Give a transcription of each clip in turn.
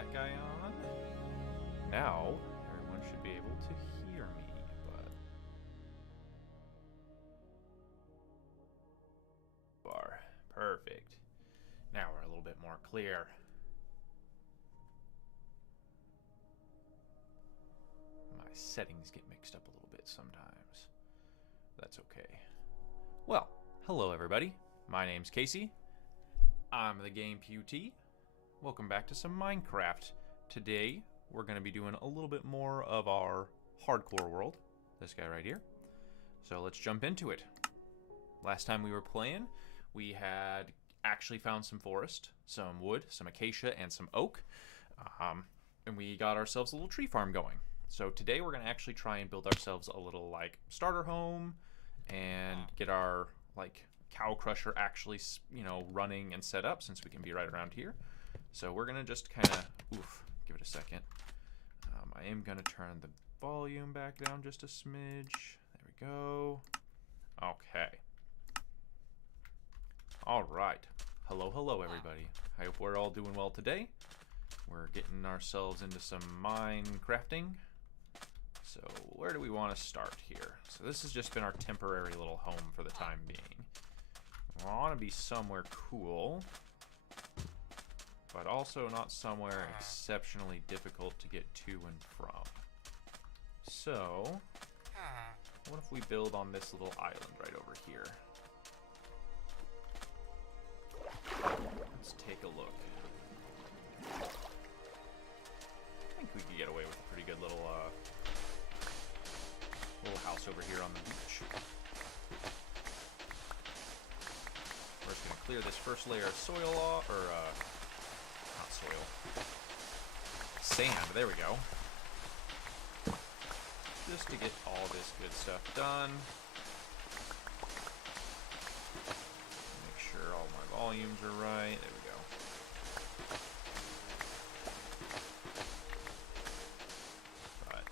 that guy on. Now, everyone should be able to hear me, but... Bar. Perfect. Now we're a little bit more clear. My settings get mixed up a little bit sometimes. That's okay. Well, hello everybody. My name's Casey. I'm the Game PUT. Welcome back to some Minecraft. Today, we're going to be doing a little bit more of our hardcore world. This guy right here. So let's jump into it. Last time we were playing, we had actually found some forest, some wood, some acacia, and some oak. And we got ourselves a little tree farm going. So today we're going to actually try and build ourselves a little like starter home and get our like cow crusher actually, you know, running and set up since we can be right around here. So we're going to just kind of, give it a second. I am going to turn the volume back down just a smidge. There we go. Okay. All right. Hello, everybody. I hope we're all doing well today. We're getting ourselves into some Minecrafting. So where do we want to start here? So this has just been our temporary little home for the time being. I want to be somewhere cool, but also not somewhere exceptionally difficult to get to and from. So, what if we build on this little island right over here? Let's take a look. I think we could get away with a pretty good little house over here on the beach. We're just gonna clear this first layer of soil off, or not soil, sand. There we go. Just to get all this good stuff done. Make sure all my volumes are right. There we go. But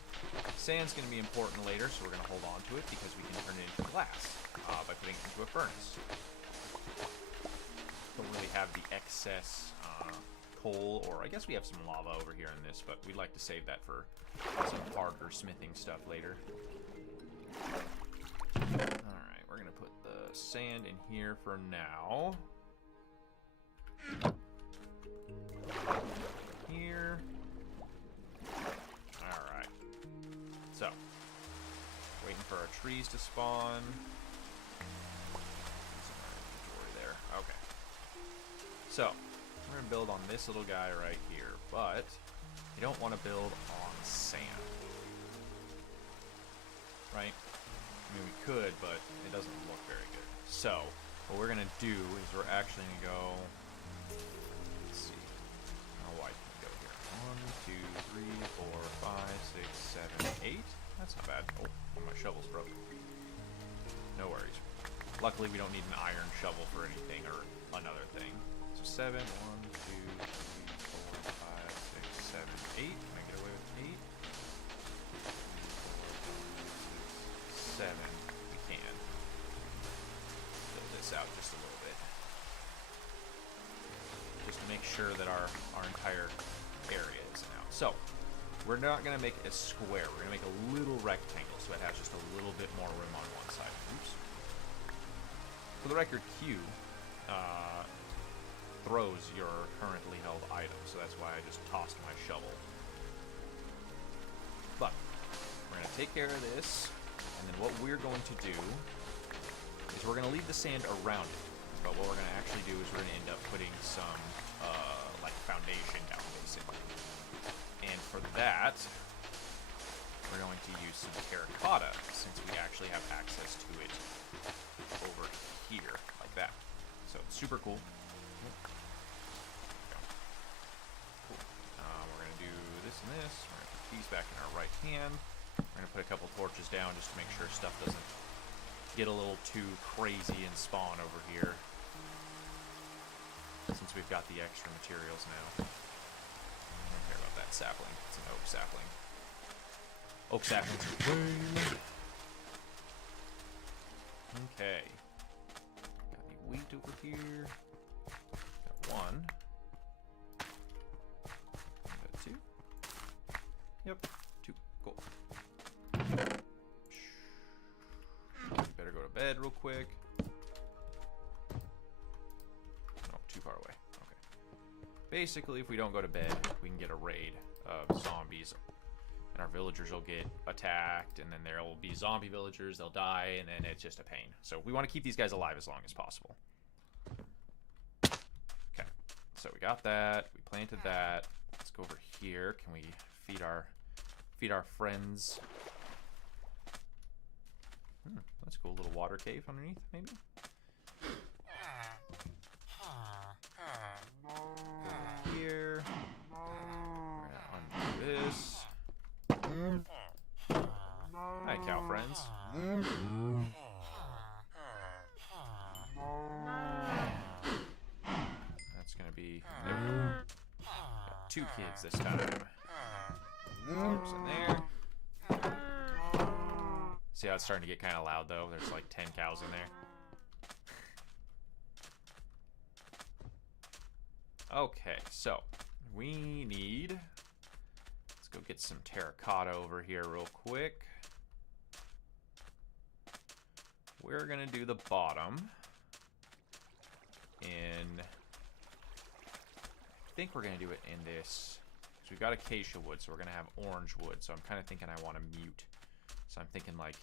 sand's going to be important later, so we're going to hold on to it because we can turn it into glass by putting it into a furnace. Don't really have the excess coal, or I guess we have some lava over here in this, but we'd like to save that for some harder smithing stuff later. Alright, we're going to put the sand in here for now. Here. Alright. So, waiting for our trees to spawn. There. Okay. So, we're going to build on this little guy right here, but you don't want to build on sand. Right? I mean, we could, but it doesn't look very good. So, what we're going to do is we're actually going to go... Let's see. How wide can we go here? 1, 2, 3, 4, 5, 6, 7, 8. That's not bad. Oh, my shovel's broken. No worries. Luckily, we don't need an iron shovel for anything or another thing. So 7, 1, 2, 3, 4, 5, 6, 7, 8. Can I get away with 8? 7. We can. Build this out just a little bit. Just to make sure that our entire area is out. So, we're not going to make a square. We're going to make a little rectangle so it has just a little bit more room on one side. Oops. For the record, Q throws your currently held item, so that's why I just tossed my shovel. But we're going to take care of this, and then what we're going to do is we're going to leave the sand around it. But what we're going to actually do is we're going to end up putting some like foundation down, basically. And for that, we're going to use some terracotta, since we actually have access to it over here, like that. So it's super cool. Cool. We're going to do this and this. We're going to put these back in our right hand. We're going to put a couple torches down just to make sure stuff doesn't get a little too crazy and spawn over here. Since we've got the extra materials now. I don't care about that sapling. It's an oak sapling. Oak saplings are boom. Okay. Got the wheat over here. Got one. Yep. 2. Cool. Better go to bed real quick. Oh, too far away. Okay. Basically, if we don't go to bed, we can get a raid of zombies. And our villagers will get attacked, and then there will be zombie villagers. They'll die, and then it's just a pain. So we want to keep these guys alive as long as possible. Okay. So we got that. We planted that. Let's go over here. Can we feed our friends? That's cool. A little water cave underneath, maybe? Over here. We're gonna undo this. Hi, cow friends. That's gonna be... Got 2 kids this time. There's in there. See how it's starting to get kind of loud, though? There's like 10 cows in there. Okay, so we need... Let's go get some terracotta over here real quick. We're going to do the bottom in... I think we're going to do it in this... So we've got acacia wood, so we're going to have orange wood. So I'm kind of thinking I want to mute. So I'm thinking like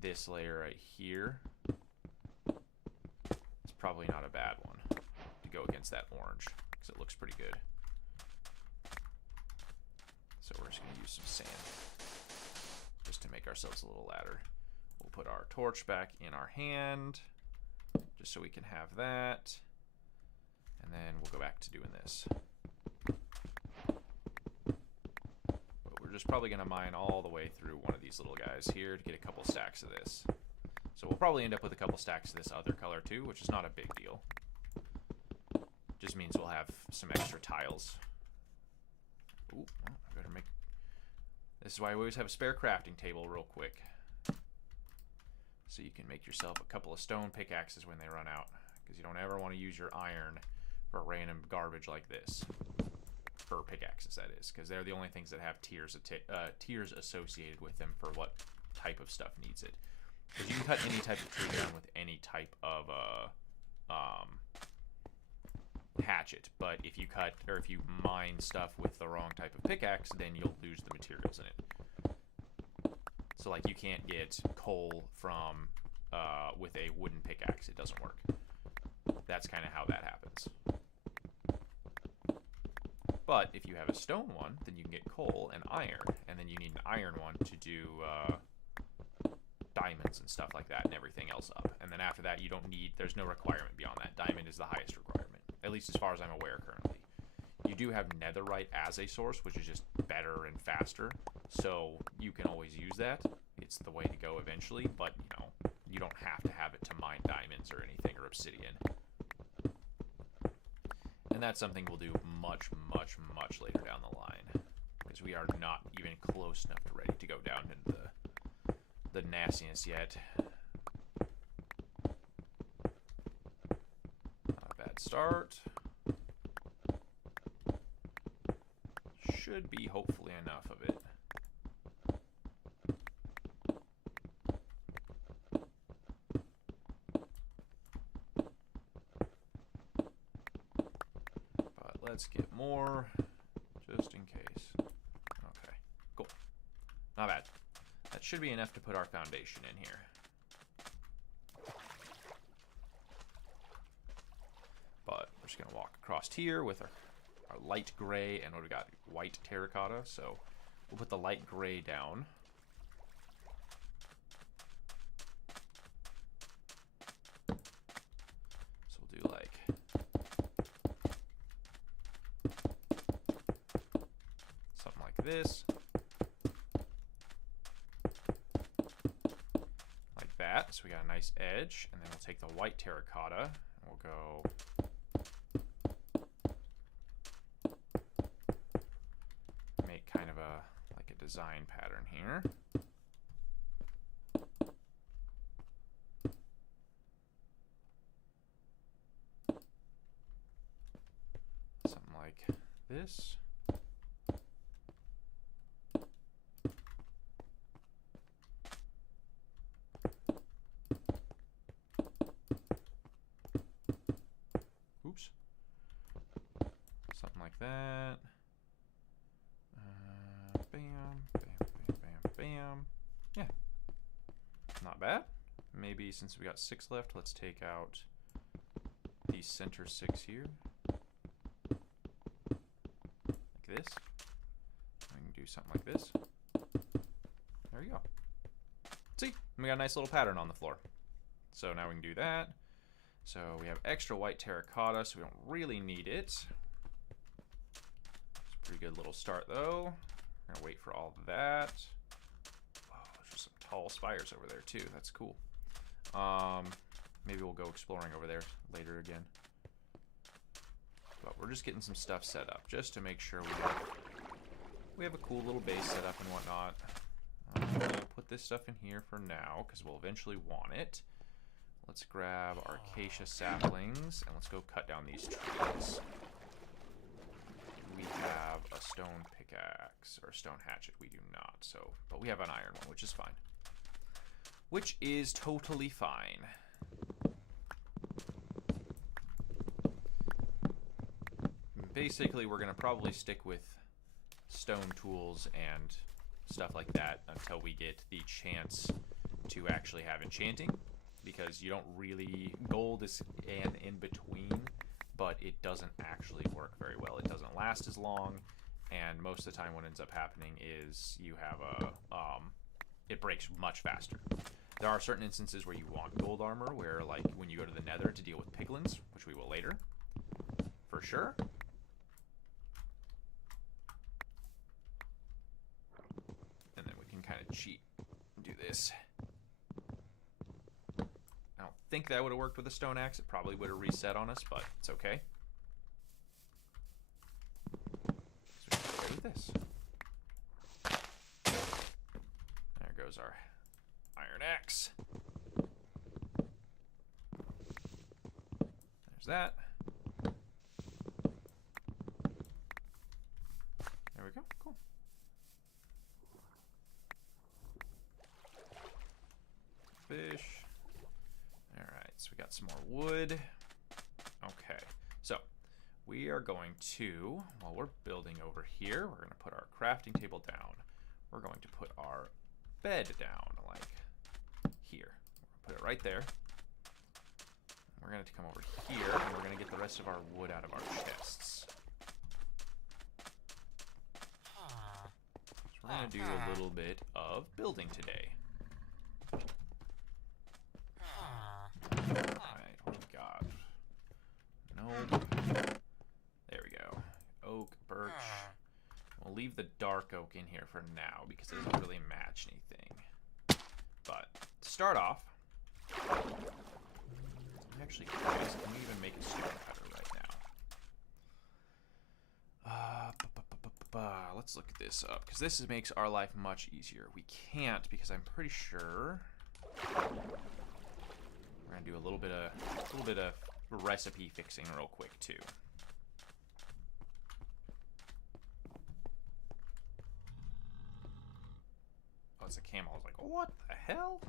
this layer right here. It's probably not a bad one to go against that orange because it looks pretty good. So we're just going to use some sand just to make ourselves a little ladder. We'll put our torch back in our hand just so we can have that. And then we'll go back to doing this. We're just probably going to mine all the way through one of these little guys here to get a couple stacks of this. So we'll probably end up with a couple stacks of this other color too, which is not a big deal. Just means we'll have some extra tiles. Ooh, well, I better make... This is why we always have a spare crafting table real quick. So you can make yourself a couple of stone pickaxes when they run out. Because you don't ever want to use your iron for random garbage like this. For pickaxes, that is, because they're the only things that have tiers associated with them for what type of stuff needs it. Because you can cut any type of tree down with any type of hatchet, but if you cut or if you mine stuff with the wrong type of pickaxe, then you'll lose the materials in it. So like you can't get coal from with a wooden pickaxe; it doesn't work. That's kind of how that happens. But if you have a stone one, then you can get coal and iron, and then you need an iron one to do diamonds and stuff like that and everything else up. And then after that, you don't need, there's no requirement beyond that. Diamond is the highest requirement, at least as far as I'm aware currently. You do have netherite as a source, which is just better and faster, so you can always use that. It's the way to go eventually, but you know, you don't have to have it to mine diamonds or anything, or obsidian. And that's something we'll do much, much, much later down the line, because we are not even close enough to ready to go down into the nastiness yet. Not a bad start. Should be hopefully enough of it. Let's get more, just in case. Okay, cool. Not bad. That should be enough to put our foundation in here. But we're just going to walk across here with our light gray, and what we got? White terracotta. So we'll put the light gray down. So we'll do like... this like that, so we got a nice edge, and then we'll take the white terracotta and we'll go make kind of a like a design pattern here. Something like this. that. Bam, bam, bam, bam, bam. Yeah. Not bad. Maybe since we got 6 left, let's take out the center 6 here. Like this. We can do something like this. There you go. See? We got a nice little pattern on the floor. So now we can do that. So we have extra white terracotta, so we don't really need it. It's a pretty good little start, though. We're gonna wait for all that. Oh, there's just some tall spires over there, too. That's cool. Maybe we'll go exploring over there later again. But we're just getting some stuff set up, just to make sure we have a cool little base set up and whatnot. We'll put this stuff in here for now, because we'll eventually want it. Let's grab our acacia saplings, and let's go cut down these trees. We have a stone pickaxe, or a stone hatchet. We do not, so, but we have an iron one, which is fine. Which is totally fine. Basically, we're going to probably stick with stone tools and stuff like that until we get the chance to actually have enchanting, because you don't really, gold is an in-between, but it doesn't actually work very well. It doesn't last as long, and most of the time what ends up happening is you have it breaks much faster. There are certain instances where you want gold armor, where like when you go to the nether to deal with piglins, which we will later, for sure. And then we can kind of cheat and do this. I don't think that would have worked with a stone axe. It probably would have reset on us, but it's okay. So we can go with this. There goes our iron axe. There's that. There we go. Cool. Fish. Alright, so we got some more wood. Okay, so we are going to, while we're building over here, we're going to put our crafting table down. We're going to put our bed down, like here. We're going to put it right there. We're going to come over here, and we're going to get the rest of our wood out of our chests. So we're going to do a little bit of building today. Alright, what do we got? Nope. There we go. Oak, birch. We'll leave the dark oak in here for now because it doesn't really match anything. But to start off, I'm actually curious, can we even make a stone cutter right now? Let's look this up, because this makes our life much easier. We can't, because I'm pretty sure we're gonna do a little bit of recipe fixing real quick too. Oh, it's a camel. I was like, what the hell?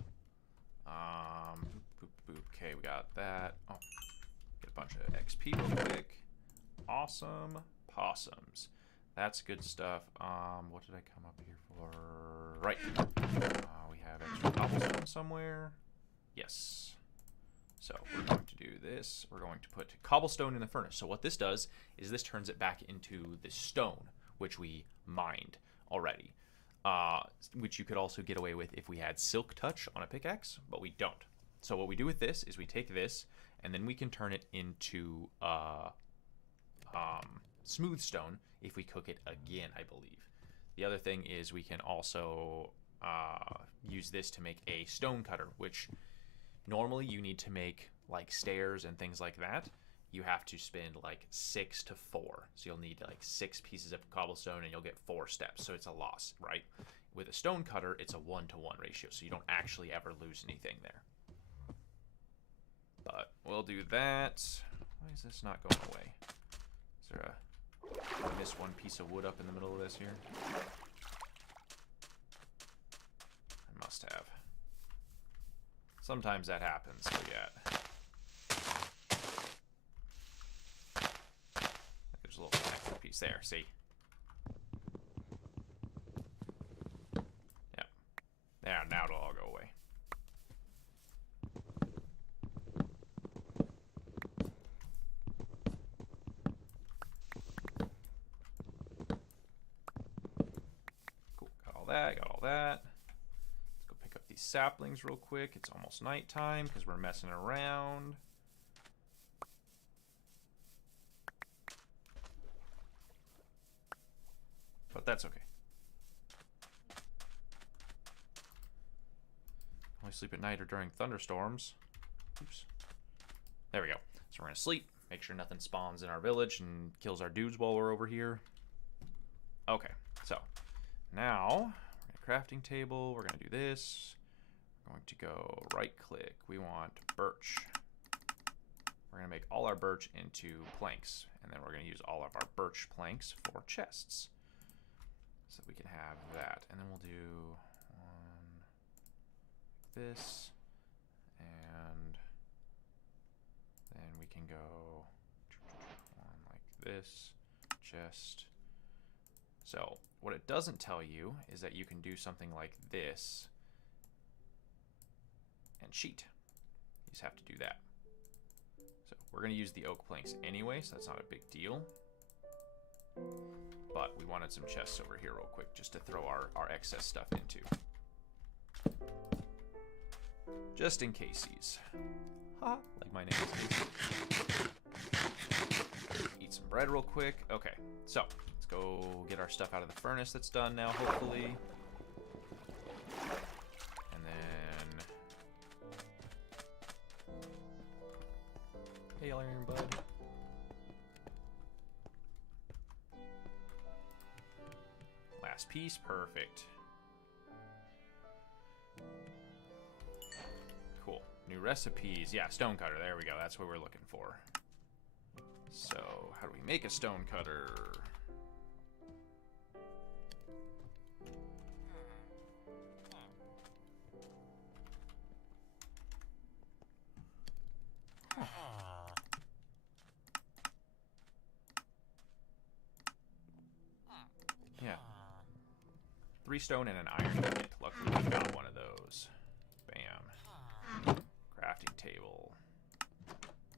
Boop, boop. Okay, we got that. Oh, get a bunch of XP real quick. Awesome possums. That's good stuff. What did I come up here for? Right. We have extra cobblestone somewhere. Yes. So we're going to do this. We're going to put cobblestone in the furnace. So what this does is this turns it back into the stone, which we mined already. Which you could also get away with if we had silk touch on a pickaxe, but we don't. So what we do with this is we take this, and then we can turn it into smooth stone if we cook it again, I believe. The other thing is we can also use this to make a stone cutter, which normally you need to make like stairs and things like that. You have to spend like 6 to 4. So you'll need like 6 pieces of cobblestone and you'll get 4 steps. So it's a loss, right? With a stone cutter, it's a 1-to-1 ratio. So you don't actually ever lose anything there. But we'll do that. Why is this not going away? Is there a... I missed one piece of wood up in the middle of this here? I must have. Sometimes that happens, so yeah. There's a little connector piece there, see? Yep. There, now it'll all go away. Cool, got all that, got all that. Let's go pick up these saplings real quick. It's almost nighttime because we're messing around. But that's okay. Only sleep at night or during thunderstorms. Oops. There we go. So we're gonna sleep, make sure nothing spawns in our village and kills our dudes while we're over here. Okay, so now we're gonna crafting table. We're gonna do this. We're going to go right click. We want birch. We're gonna make all our birch into planks, and then we're gonna use all of our birch planks for chests. So we can have that, and then we'll do one like this, and then we can go one like this, chest. So what it doesn't tell you is that you can do something like this and cheat. You just have to do that. So we're going to use the oak planks anyway, so that's not a big deal. But we wanted some chests over here real quick just to throw our excess stuff into. Just in caseies. Ha! Like my name is Casey. Eat some bread real quick. Okay, so let's go get our stuff out of the furnace that's done now, hopefully. And then... Hey, Iron Bud. Last piece, perfect. Cool. New recipes. Yeah, stone cutter. There we go. That's what we're looking for. So, how do we make a stone cutter? Huh. Yeah. 3 stone and an iron ingot. Luckily we found one of those. Bam. Crafting table.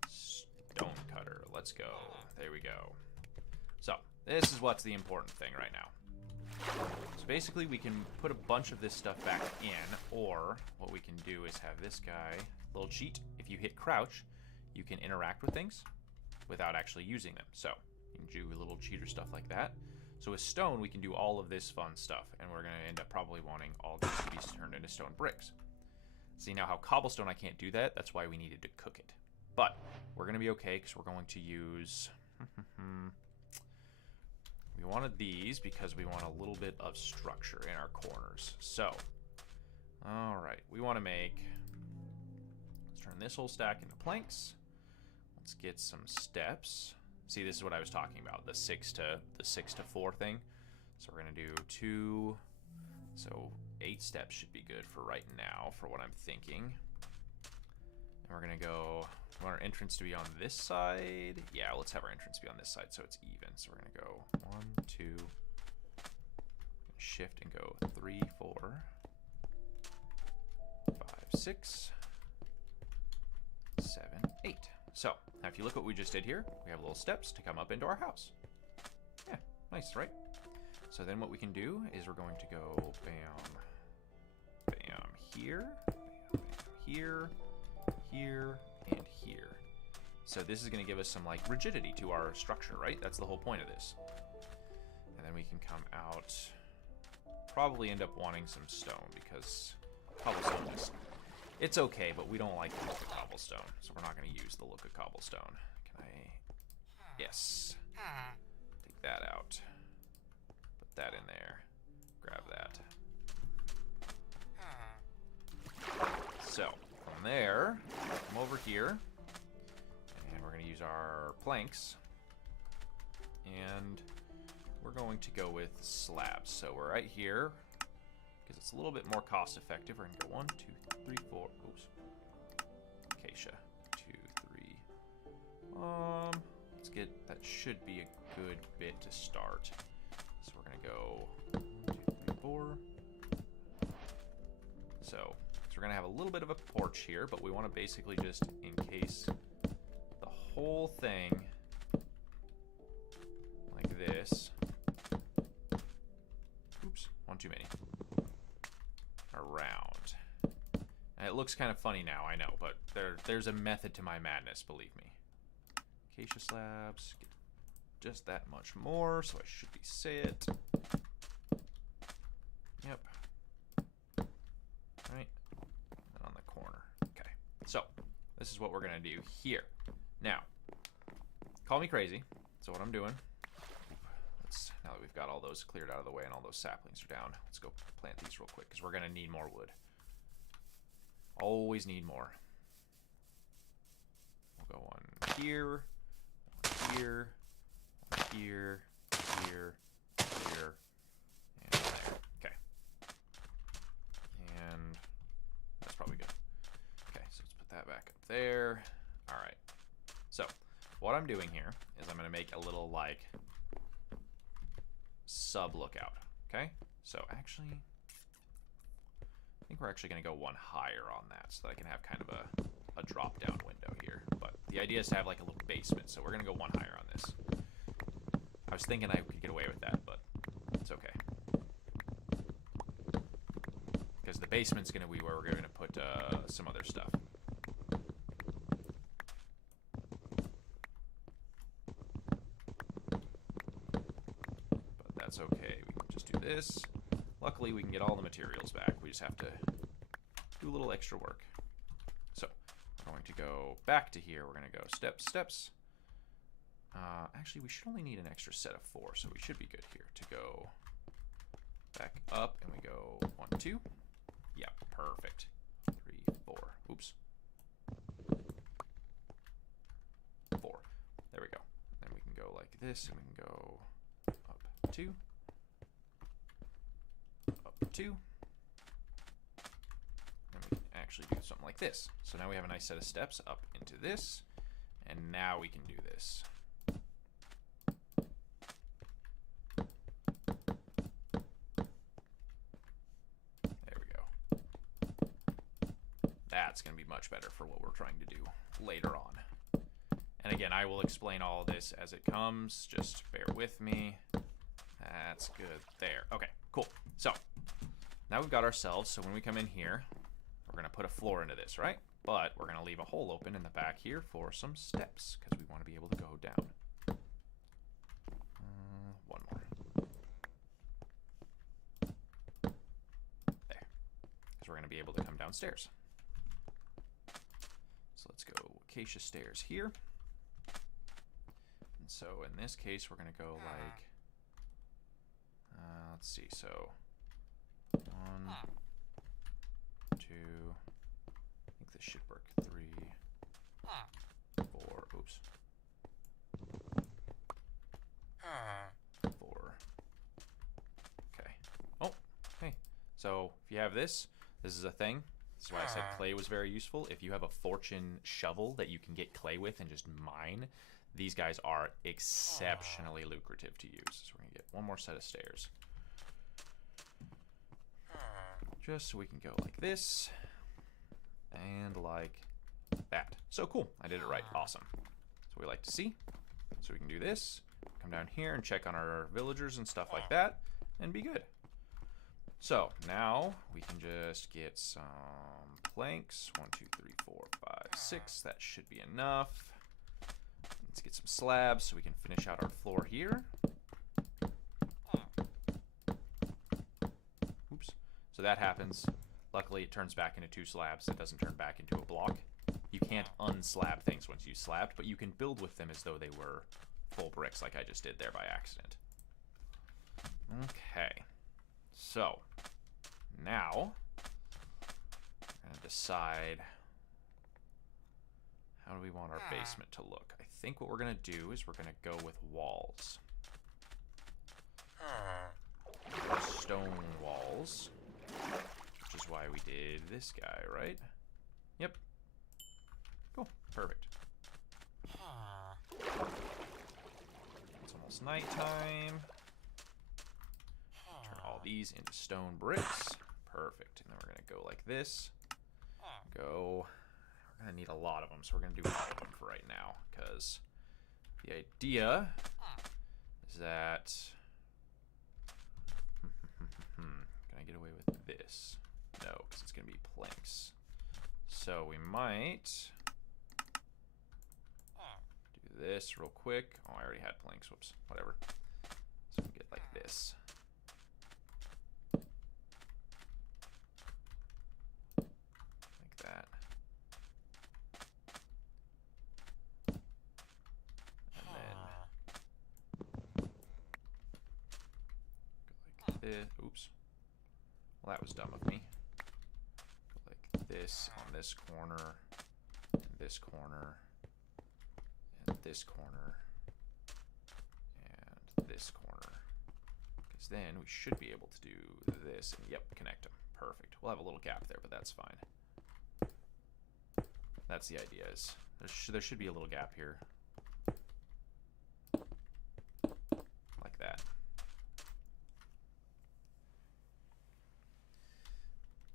Stone cutter. Let's go. There we go. So, this is what's the important thing right now. So basically we can put a bunch of this stuff back in, or what we can do is have this guy, little cheat. If you hit crouch, you can interact with things without actually using them. So, you can do a little cheater stuff like that. So with stone, we can do all of this fun stuff, and we're going to end up probably wanting all these to be turned into stone bricks. See, now how cobblestone I can't do that, that's why we needed to cook it. But we're going to be okay, because we're going to use... we wanted these because we want a little bit of structure in our corners. So, alright, we want to make... Let's turn this whole stack into planks. Let's get some steps. See, this is what I was talking about, the 6 to 4 thing. So we're gonna do 2, so 8 steps should be good for right now, for what I'm thinking. And we're gonna go, we want our entrance to be on this side. Yeah, let's have our entrance be on this side so it's even. So we're gonna go 1, 2, shift and go 3, 4, 5, 6, 7, 8. So, now if you look what we just did here, we have little steps to come up into our house. Yeah, nice, right? So then what we can do is we're going to go bam, bam here, bam, bam here, here, and here. So this is going to give us some like rigidity to our structure, right? That's the whole point of this. And then we can come out, probably end up wanting some stone because cobblestone just... It's okay, but we don't like the look of cobblestone, so we're not going to use the look of cobblestone. Can I... Yes. Take that out. Put that in there. Grab that. So, from there, come over here, and we're going to use our planks, and we're going to go with slabs. So we're right here, because it's a little bit more cost effective. We're going to go 1, 2, 3, 4. Oops. Acacia. 2, 3. Let's get, that should be a good bit to start. So we're going to go 1, 2, 3, 4. So we're going to have a little bit of a porch here, but we want to basically just encase the whole thing like this. Oops, one too many. Around. And it looks kind of funny now, I know, but there's a method to my madness, believe me. Acacia slabs, get just that much more, so I should be set. Yep. Right. And on the corner. Okay. So, this is what we're going to do here. Now, call me crazy. So what I'm doing, now that we've got all those cleared out of the way and all those saplings are down, let's go plant these real quick, because we're going to need more wood. Always need more. We'll go on here, here, here, here, here, and there. Okay. And that's probably good. Okay, so let's put that back up there. All right. So what I'm doing here is I'm going to make a little, like, sub lookout. Okay? So actually, I think we're actually going to go one higher on that so that I can have kind of a drop down window here. But the idea is to have like a little basement, so we're going to go one higher on this. I was thinking I could get away with that, but it's okay. Because the basement's going to be where we're going to put some other stuff. But that's okay. We can just do this. Luckily, we can get all the materials back. We just have to do a little extra work. So, we're going to go back to here. We're going to go steps, steps. Actually, we should only need an extra set of 4, so we should be good here to go back up, and we go 1, 2. Yeah, perfect. 3, 4. Oops. 4. There we go. Then we can go like this, and we can go up 2. Up 2. And we can actually do something like this. So now we have a nice set of steps up into this, and now we can do this. There we go. That's going to be much better for what we're trying to do later on. And again, I will explain all this as it comes. Just bear with me. That's good there. Okay, cool. So now we've got ourselves. So when we come in here, we're going to put a floor into this, right? But we're going to leave a hole open in the back here for some steps because we want to be able to go down. One more. There. Because we're going to be able to come downstairs. So let's go acacia stairs here. And so in this case, we're going to go like, let's see, so 1, 2, I think this should work, 3, 4, oops, 4, okay, oh, hey, so if you have this is a thing. This is why I said clay was very useful. If you have a fortune shovel that you can get clay with and just mine, these guys are exceptionally lucrative to use. So we're gonna get one more set of stairs. Just so we can go like this and like that. So cool, I did it right, awesome. So we like to see. So we can do this, come down here and check on our villagers and stuff like that and be good. So now we can just get some planks. 1, 2, 3, 4, 5, 6. That should be enough. Let's get some slabs so we can finish out our floor here. Oops. So that happens. Luckily, it turns back into 2 slabs. It doesn't turn back into a block. You can't unslab things once you slabbed, but you can build with them as though they were full bricks like I just did there by accident. Okay. So, now, I'm going to decide how do we want our basement to look. I think what we're going to do is we're going to go with walls. Stone walls, which is why we did this guy, right? Yep. Cool. Perfect. It's almost nighttime. Turn all these into stone bricks. Perfect. And then we're going to go like this. Go. We're going to need a lot of them, so we're going to do all of them for right now. Because the idea is that... Can I get away with this? No, because it's going to be planks. So we might do this real quick. Oh, I already had planks. Whoops. Whatever. So we get like this. Like that. And then go like this. Oops. Well, that was dumb of me. Go like this on this corner, and this corner, and this corner, and this corner. Because then we should be able to do this, and yep, connect them. Perfect. We'll have a little gap there, but that's fine. That's the idea. Is there should be a little gap here. Like that.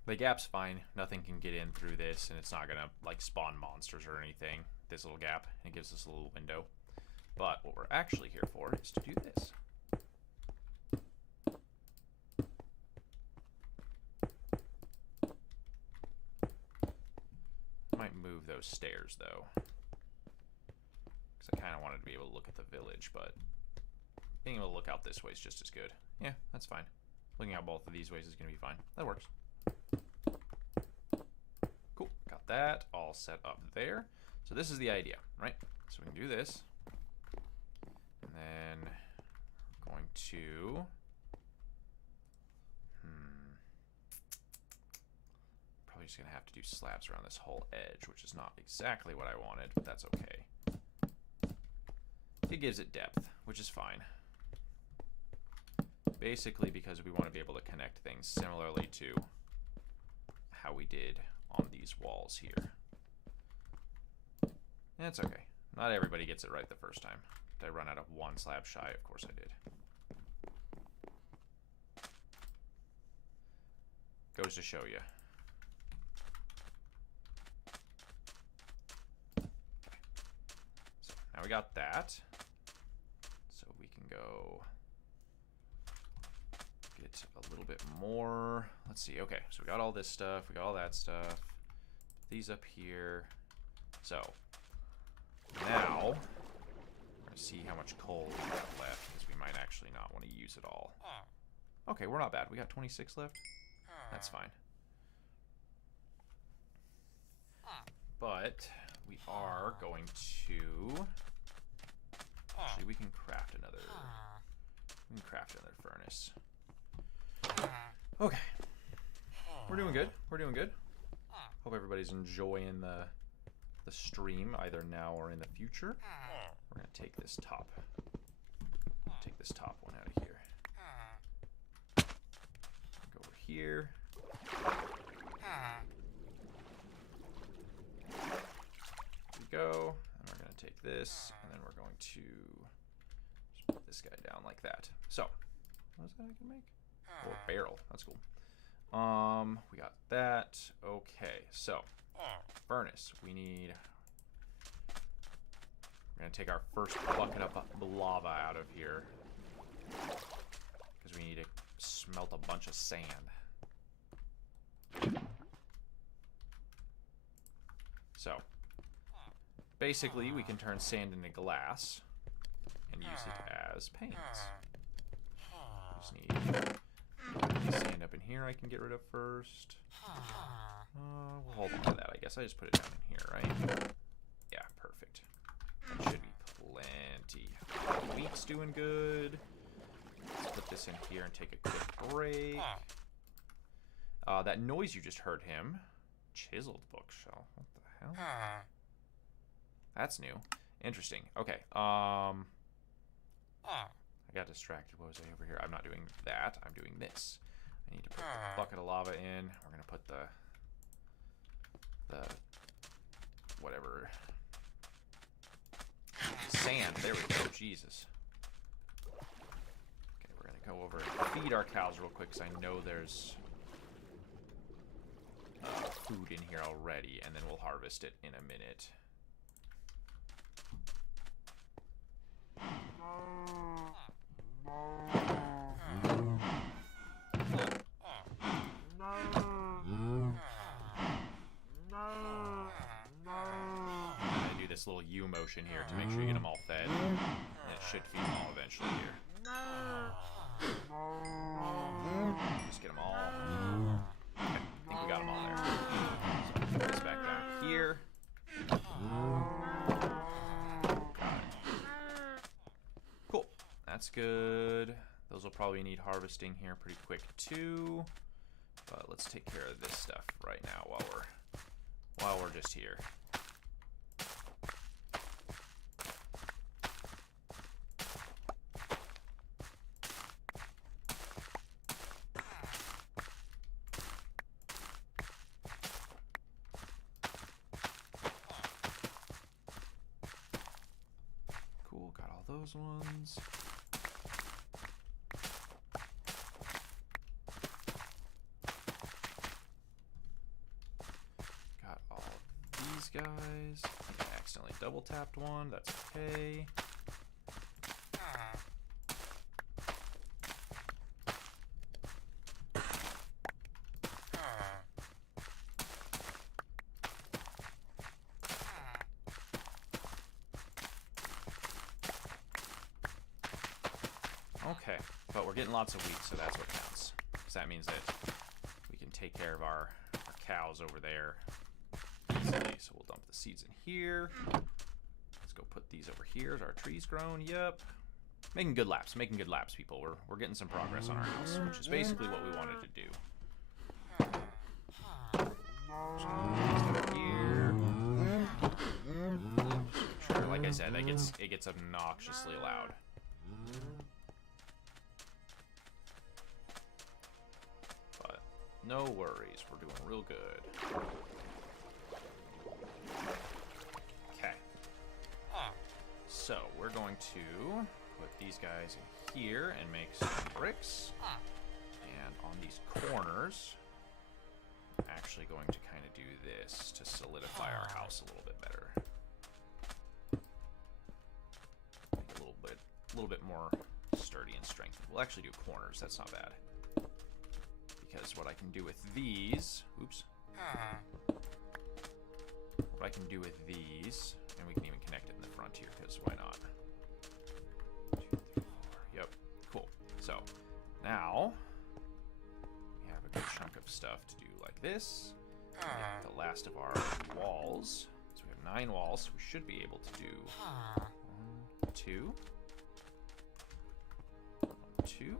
The gap's fine. Nothing can get in through this, and it's not gonna like spawn monsters or anything. This little gap, it gives us a little window. But what we're actually here for is to do this. Might move those stairs though, because I kind of wanted to be able to look at the village, but being able to look out this way is just as good. Yeah, that's fine. Looking out both of these ways is gonna be fine. That works. Cool, got that all set up there. So this is the idea, right? So we can do this, and then we're going to probably just gonna have to do slabs around this whole edge, which is not exactly what I wanted, but that's okay. It gives it depth, which is fine. Basically because we want to be able to connect things similarly to how we did on these walls here. It's okay. Not everybody gets it right the first time. Did I run out of one slab shy? Of course I did. Goes to show you. Okay. So now we got that. So we can go get a little bit more. Let's see. Okay, so we got all this stuff. We got all that stuff. These up here. So now we're gonna see how much coal we got left, because we might actually not want to use it all. Okay, we're not bad. We got 26 left. That's fine. But we are going to actually we can craft another furnace. Okay. We're doing good. We're doing good. Hope everybody's enjoying the stream either now or in the future. We're gonna take this top one out of here. Go over here. There we go. And we're gonna take this, and then we're going to just put this guy down like that. So, what is that I can make? Oh, a barrel. That's cool. We got that. Okay, so furnace. We're gonna take our first bucket of lava out of here, because we need to smelt a bunch of sand. So basically we can turn sand into glass and use it as paints. Just need sand up in here I can get rid of first. We'll hold on to that, I guess. I just put it down in here, right? Yeah, perfect. That should be plenty. Wheat's doing good. Let's put this in here and take a quick break. That noise you just heard him. Chiseled bookshelf. What the hell? That's new. Interesting. Okay. I got distracted. What was I over here? I'm not doing that. I'm doing this. I need to put the bucket of lava in. We're gonna put the whatever sand. There we go. Jesus. go over and feed our cows real quick, because I know there's food in here already, and then we'll harvest it in a minute. I do this little U motion here to make sure you get them all fed, and it should feed them all eventually here. Just get them all. Okay, I think we got them all there. So put this back down here. Cool. That's good. Those will probably need harvesting here pretty quick too. But let's take care of this stuff right now while we're just here. Cool, got all those ones. Got all these guys. I think I accidentally double tapped one. That's okay. Okay, but we're getting lots of wheat, so that's what counts. Because that means that we can take care of our cows over there easily. So we'll dump the seeds in here. Let's go put these over here. Is our trees grown? Yep. Making good laps, people. We're getting some progress on our house, which is basically what we wanted to do. So here. Sure, like I said, it gets obnoxiously loud. But no worries, we're doing real good. Okay. So we're going to put these guys in here and make some bricks. And on these corners, I'm actually going to kind of do this to solidify our house a little bit better. Make a little bit more sturdy and strengthened. We'll actually do corners, that's not bad. Because what I can do with these, oops. What I can do with these, and we can even connect it in the front here, because why not? 2, 3, 4, yep, cool. So, now, we have a good chunk of stuff to do like this. We have the last of our walls. So we have 9 walls, so we should be able to do 1, 2, 1, 2,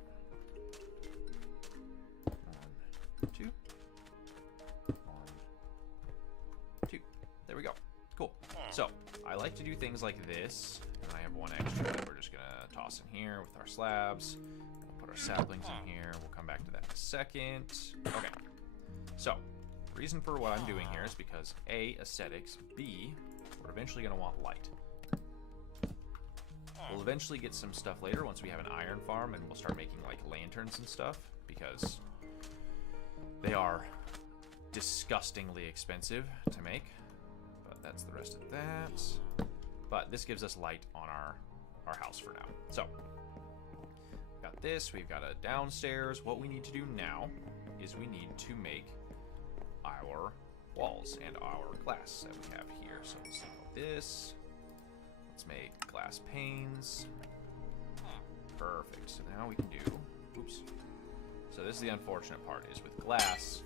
1, 2, 1, 2. There we go. Cool. So, I like to do things like this, and I have one extra that we're just gonna toss in here with our slabs. We'll put our saplings in here. We'll come back to that in a second. Okay. So, the reason for what I'm doing here is because A, aesthetics, B, we're eventually gonna want light. We'll eventually get some stuff later once we have an iron farm, and we'll start making like lanterns and stuff, because they are disgustingly expensive to make. But that's the rest of that. But this gives us light on our house for now. So, got this, we've got a downstairs. What we need to do now is we need to make our walls and our glass that we have here. So let's do this. Let's make glass panes. Perfect. So now we can do, oops. So this is the unfortunate part, is with glass,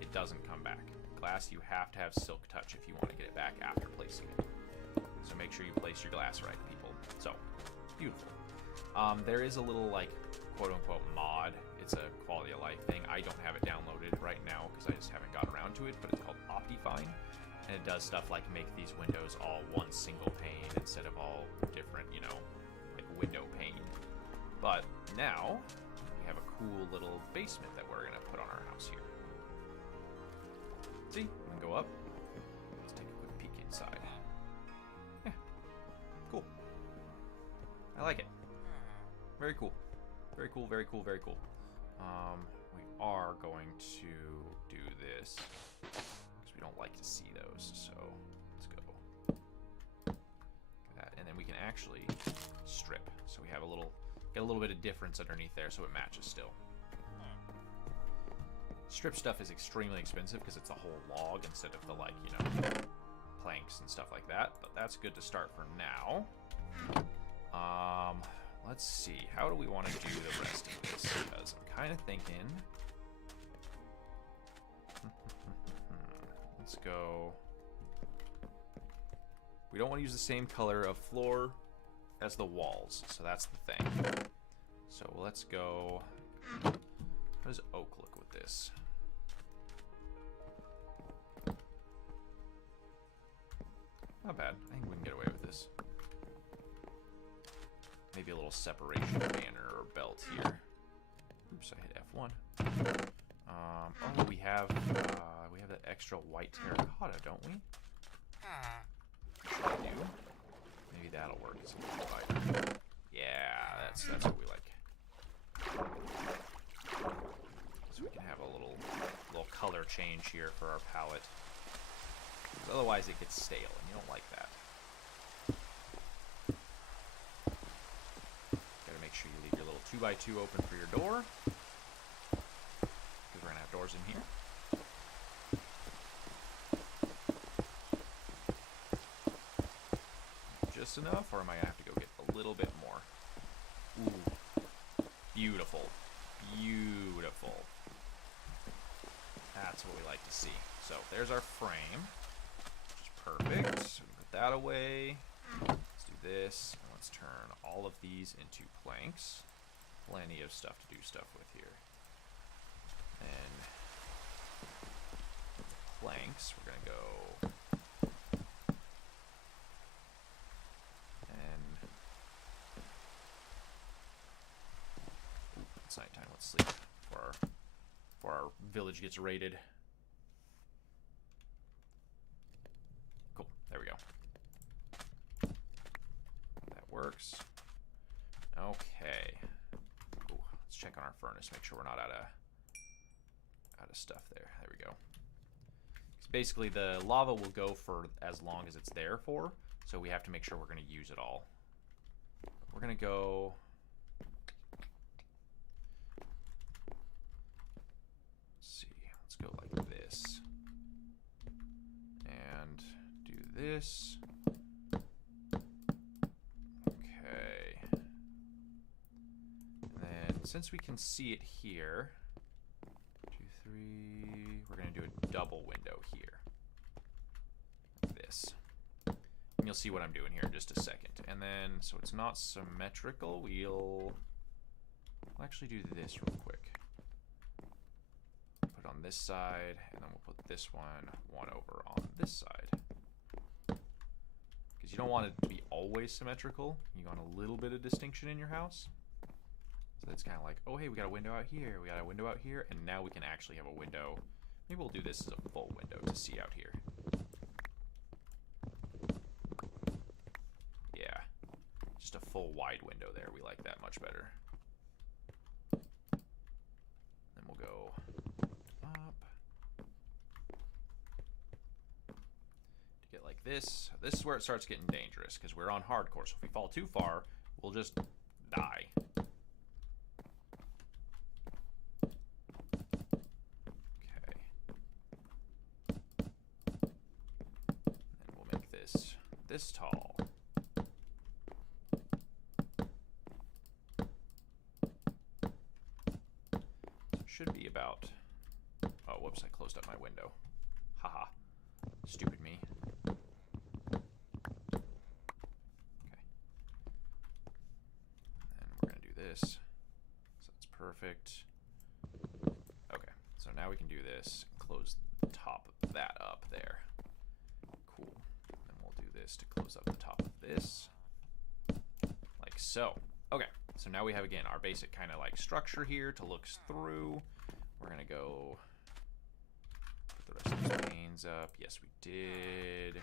it doesn't come back. Glass, you have to have silk touch if you want to get it back after placing it. So make sure you place your glass right, people. So, beautiful. There is a little, like, quote-unquote mod. It's a quality of life thing. I don't have it downloaded right now because I just haven't got around to it, but it's called Optifine. And it does stuff like make these windows all one single pane instead of all different, you know, like window pane. But now, we have a cool little basement that we're going to put on our house here. See? We can go up. Let's take a quick peek inside. Yeah. Cool. I like it. Very cool. Very cool, very cool, very cool. We are going to do this because we don't like to see those. So let's go. Look at that, and then we can actually strip. So we have get a little bit of difference underneath there, so it matches still. Strip stuff is extremely expensive because it's a whole log instead of the, like, you know, planks and stuff like that. But that's good to start for now. Let's see. How do we want to do the rest of this? Because I'm kind of thinking... Let's go... We don't want to use the same color of floor as the walls, so that's the thing. So let's go... How does oak look with this? Not bad. I think we can get away with this. Maybe a little separation banner or belt here. Oops, I hit F1. Oh, we have that extra white terracotta, don't we? I do. Maybe that'll work as a divider. Yeah, that's what we like. So we can have a little color change here for our palette. Otherwise, it gets stale, and you don't like that. Gotta make sure you leave your little 2x2 open for your door, because we're gonna have doors in here. Just enough, or am I gonna have to go get a little bit more? Ooh, beautiful, beautiful. That's what we like to see. So there's our frame. Perfect. So we put that away. Let's do this. And let's turn all of these into planks. Plenty of stuff to do stuff with here. And planks, we're gonna go and it's nighttime. Let's sleep before our village gets raided. There we go. That works. Okay. Ooh, let's check on our furnace. Make sure we're not out of stuff there. There we go. So basically, the lava will go for as long as it's there for, so we have to make sure we're going to use it all. We're going to go... Let's see. Let's go like this. And... this. Okay. And then since we can see it here, 2, 3, we're going to do a double window here. Like this. And you'll see what I'm doing here in just a second. And then, so it's not symmetrical, we'll actually do this real quick. Put it on this side, and then we'll put this one over on this side. You don't want it to be always symmetrical. You want a little bit of distinction in your house. So it's kind of like, oh, hey, we got a window out here. We got a window out here. And now we can actually have a window. Maybe we'll do this as a full window to see out here. Yeah. Just a full wide window there. We like that much better. Then we'll go up. Get like this. This is where it starts getting dangerous because we're on hardcore. So if we fall too far, we'll just die. Okay. And we'll make this tall. So it should be about... Oh, whoops, I closed up my window. Haha. Stupid me. This, so it's perfect. Okay, so now we can do this, close the top of that up there. Cool. Then we'll do this to close up the top of this, like so. Okay, so now we have again our basic kind of like structure here to look through. We're gonna go put the rest of these panes up. Yes, we did.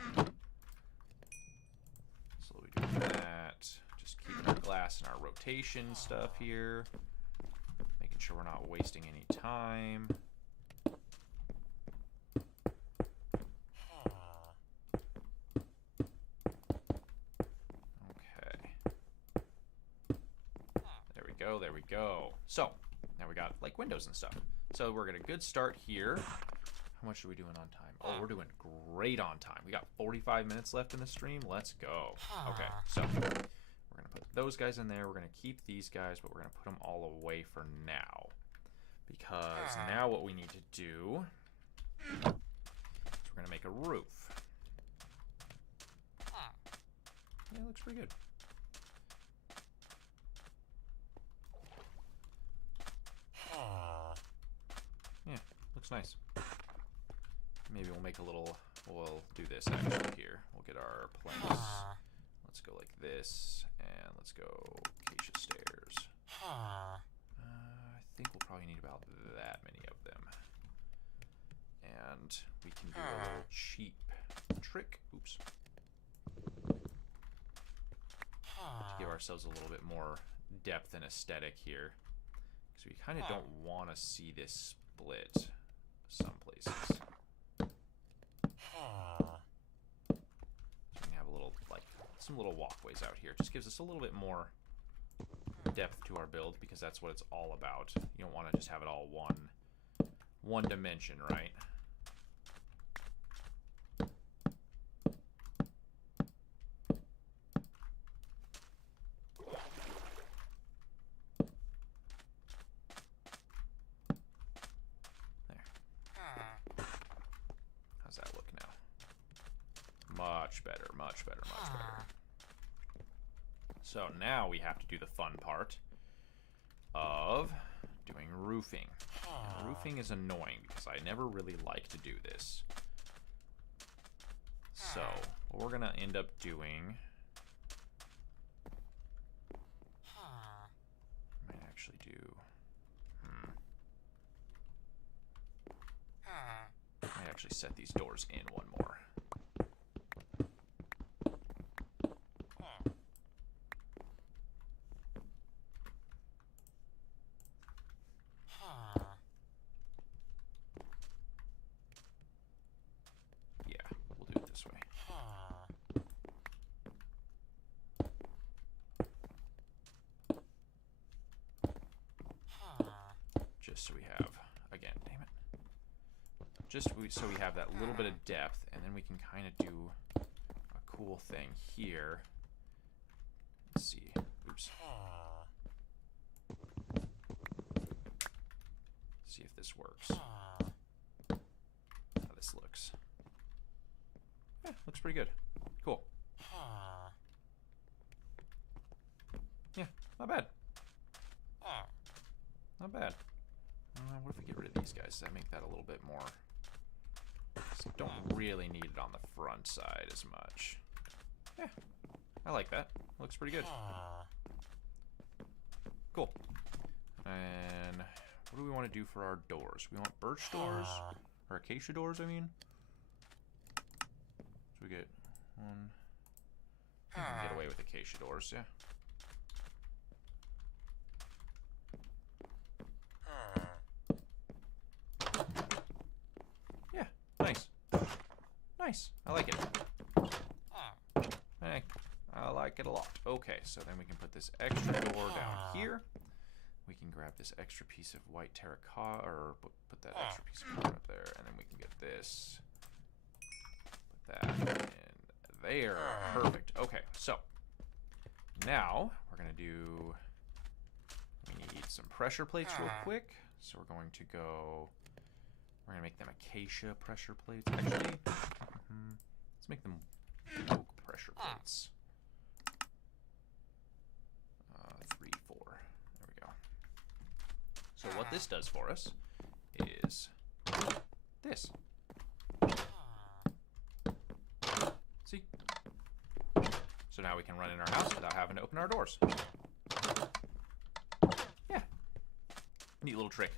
Slowly do that. Just keeping our glass and our rotation stuff here. sure we're not wasting any time. There we go. So, now we got, like, windows and stuff. So, we're getting a good start here. How much are we doing on time? Oh, we're doing great on time. We got 45 minutes left in the stream. Let's go. Okay, so, we're going to put those guys in there. We're going to keep these guys, but we're going to put them all away for now. Because now what we need to do is we're going to make a roof. Yeah, it looks pretty good. Yeah, looks nice. Maybe we'll make a little, we'll do this actually here. We'll get our planks. Let's go like this, and let's go acacia stairs. I think we'll probably need about that many of them. And we can do a little cheap trick. Oops. Give ourselves a little bit more depth and aesthetic here. Because we kind of don't want to see this split some places. So we can have a little, like, some little walkways out here. Just gives us a little bit more depth to our build, because that's what it's all about. You don't want to just have it all one dimension, right? Much better, much better, much better. So now we have to do the fun part of doing roofing. Now, roofing is annoying because I never really like to do this. So what we're gonna end up doing, might actually do, might actually set these doors in one more. So we have, again, damn it, so we have that little bit of depth, and then we can kind of do a cool thing here. Let's see. Oops. See if this works. How this looks. Yeah, looks pretty good. Cool. Yeah, not bad. Not bad. What if we get rid of these guys? Does that make that a little bit more? So don't really need it on the front side as much. Yeah, I like that. Looks pretty good. Cool. And what do we want to do for our doors? We want birch doors? Or acacia doors, I mean? So we get one. We can get away with acacia doors, yeah. Nice. Nice. I like it. I like it a lot. Okay, so then we can put this extra door down here. We can grab this extra piece of white terracotta, or put that extra piece of wood up there, and then we can get this. Put that in there. Perfect. Okay, so now we're going to do, we need some pressure plates real quick. So we're going to go, we're going to make them acacia pressure plates. Actually, let's make them oak pressure plates. 3, 4. There we go. So what this does for us is this. See? So now we can run in our house without having to open our doors. Yeah. Neat little trick.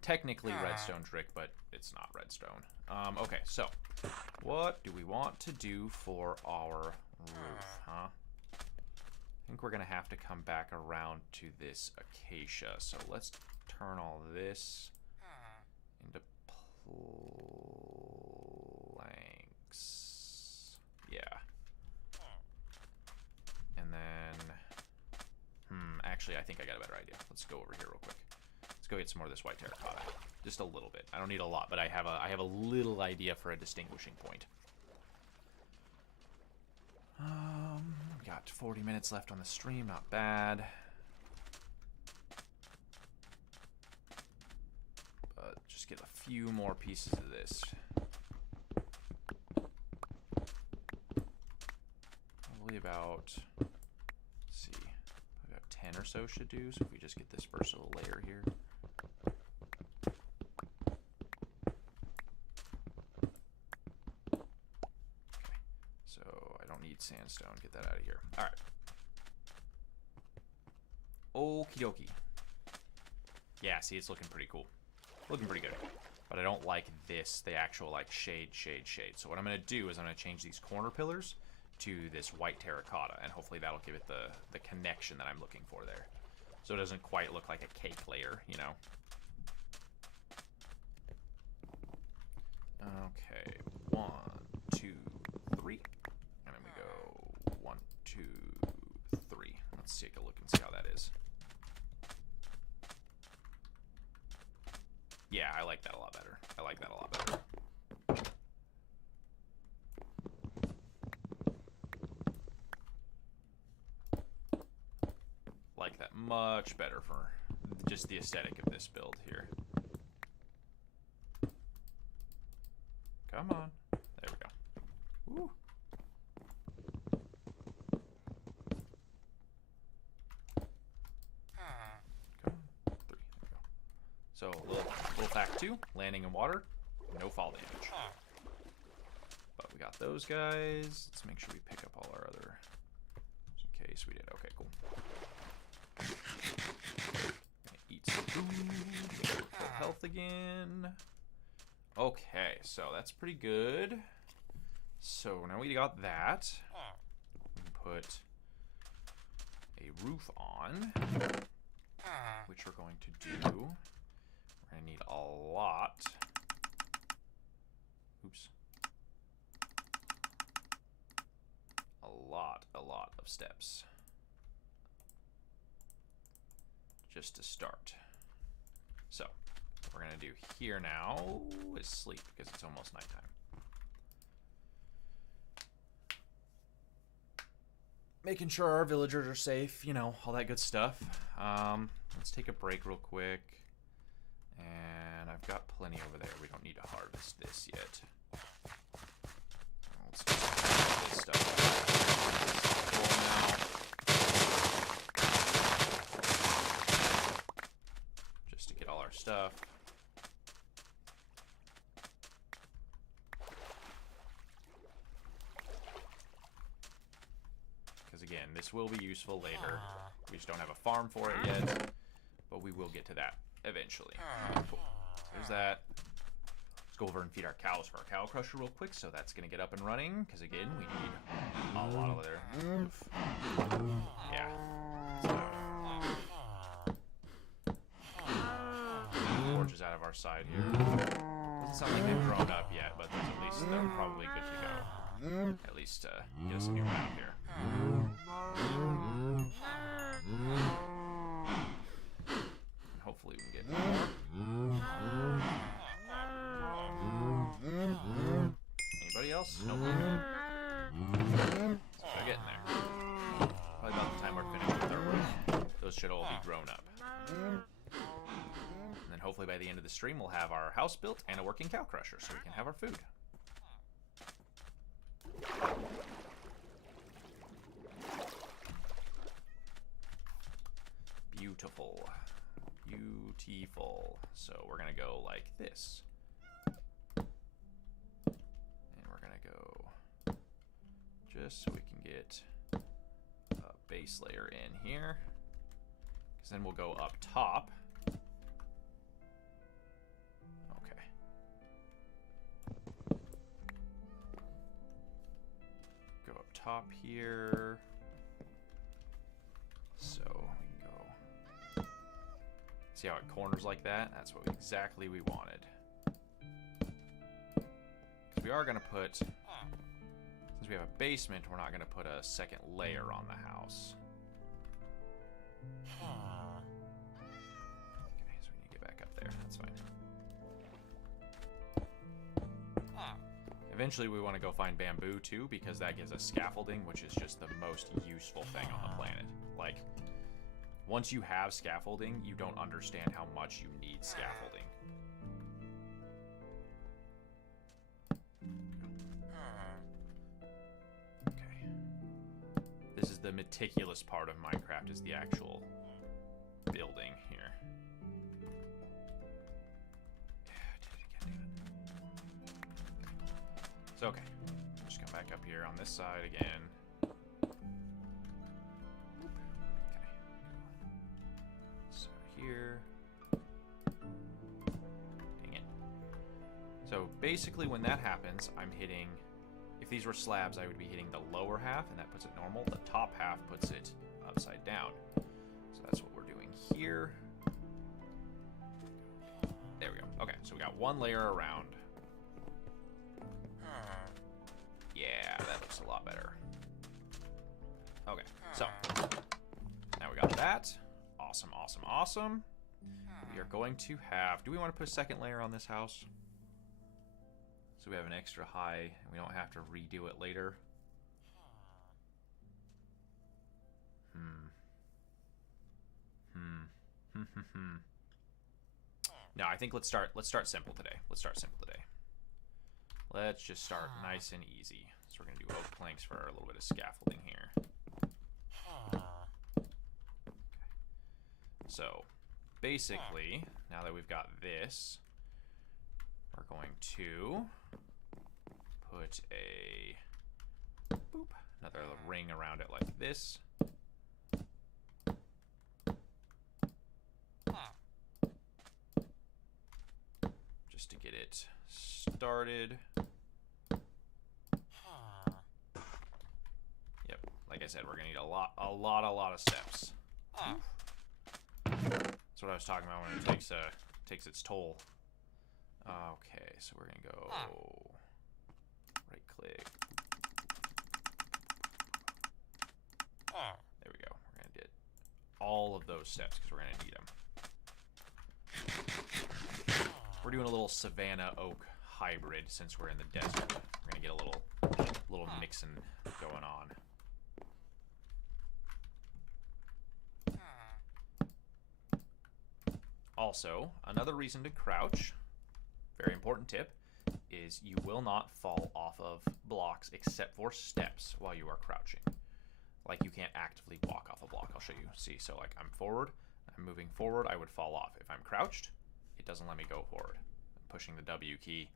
Technically redstone trick, but it's not redstone. Okay, so what do we want to do for our roof, huh? I think we're gonna have to come back around to this acacia. So let's turn all this into planks. Yeah. And then, actually, I think I got a better idea. Let's go over here real quick. Let's go get some more of this white terracotta. Just a little bit. I don't need a lot, but I have a little idea for a distinguishing point. We got 40 minutes left on the stream. Not bad. But just get a few more pieces of this. Probably about, let's see, about 10 or so should do. So if we just get this first little layer here. Sandstone, get that out of here. All right. Okie dokie. Yeah, see, it's looking pretty cool. Looking pretty good. But I don't like this, the actual like shade. So what I'm gonna do is I'm gonna change these corner pillars to this white terracotta, and hopefully that'll give it the connection that I'm looking for there. So it doesn't quite look like a cake layer, you know. Okay, 1, 2, 3. Go 1, 2, 3. Let's take a look and see how that is. Yeah, I like that a lot better. I like that a lot better. Like that much better for just the aesthetic of this build here. Come on. There we go. Woo. So, little fact 2, landing in water, no fall damage. But we got those guys. Let's make sure we pick up all our other, just in case we did. Okay, cool. Gonna eat some food, full health again. Okay, so that's pretty good. So now we got that. We can put a roof on, which we're going to do. We're gonna need a lot. Oops. A lot of steps. Just to start. So, what we're gonna do here now is sleep because it's almost nighttime. Making sure our villagers are safe, you know, all that good stuff. Let's take a break real quick. And I've got plenty over there. We don't need to harvest this yet. Let's get this stuff. Just to get all our stuff. Because again, this will be useful later. We just don't have a farm for it yet, but we will get to that eventually. Cool. There's that. Let's go over and feed our cows for our cow crusher real quick. So that's going to get up and running. Because again, we need a lot over there. Yeah. So, torches out of our side here. Doesn't sound like they've grown up yet, but at least they're probably good to go. At least get us a new map here. Hopefully we can get more. Anybody else? Nope. Start getting there. Probably about the time we're finished with our roof, those should all be grown up. And then hopefully by the end of the stream we'll have our house built and a working cow crusher so we can have our food. Beautiful. Beautiful. So we're gonna go like this. And we're gonna go just so we can get a base layer in here. Because then we'll go up top. Okay. Go up top here. So See how it corners like that? That's what exactly we wanted. Because we are going to put, since we have a basement, we're not going to put a second layer on the house. Okay, so we need to get back up there. That's fine. Eventually we want to go find bamboo too, because that gives us scaffolding, which is just the most useful thing on the planet. Like, once you have scaffolding, you don't understand how much you need scaffolding. Okay. This is the meticulous part of Minecraft, is the actual building here. So, okay. Just come back up here on this side again. Here. Dang it. So basically when that happens, I'm hitting, if these were slabs, I would be hitting the lower half, and that puts it normal. The top half puts it upside down. So that's what we're doing here. There we go. Okay, so we got one layer around. Yeah, that looks a lot better. Okay, so now we got that. Awesome, awesome, awesome. We are going to have... Do we want to put a second layer on this house? So we have an extra high, and we don't have to redo it later. No, I think let's start simple today. Let's just start nice and easy. So we're going to do oak planks for a little bit of scaffolding here. So, basically, now that we've got this, we're going to put a another ring around it like this. Just to get it started. Yep, like I said, we're gonna need a lot of steps. That's what I was talking about when it takes its toll. Okay, so we're gonna go right click. There we go. We're gonna get all of those steps because we're gonna need them. We're doing a little Savannah oak hybrid since we're in the desert. We're gonna get a little mixing going on. Also, another reason to crouch, very important tip, is you will not fall off of blocks except for steps while you are crouching. Like, you can't actively walk off a block. I'll show you. See, so like I'm moving forward, I would fall off. If I'm crouched, it doesn't let me go forward. Pushing the W key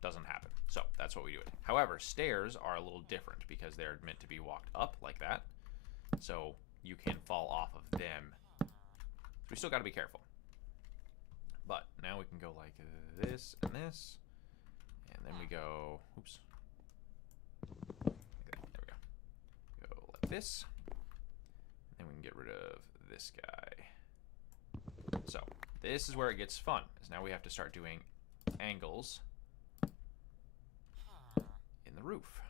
doesn't happen. So that's what we do it. However, stairs are a little different because they're meant to be walked up like that. So you can fall off of them. So we still got to be careful. But now we can go like this and this. And then we go, oops. Like that. There we go. Go like this. And then we can get rid of this guy. So this is where it gets fun, is now we have to start doing angles in the roof.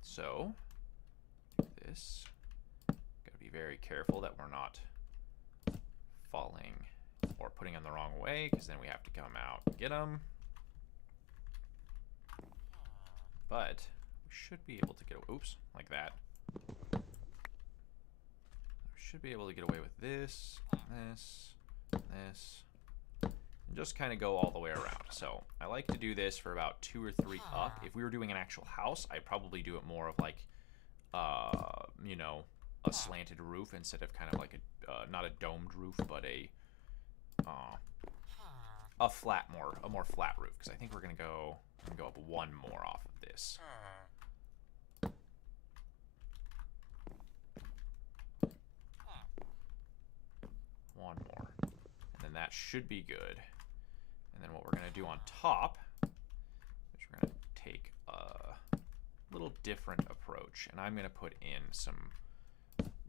So this, gotta be very careful that we're not falling or putting them the wrong way, because then we have to come out and get them. But we should be able to get, oops, like that. We should be able to get away with this, this, this, and just kind of go all the way around. So I like to do this for about 2 or 3 up. If we were doing an actual house, I'd probably do it more of like, you know, a slanted roof instead of kind of like a, not a domed roof, but a more flat roof. Because I think we're gonna go up 1 more off of this. One more, and then that should be good. And then what we're gonna do on top is we're gonna take a little different approach, and I'm going to put in some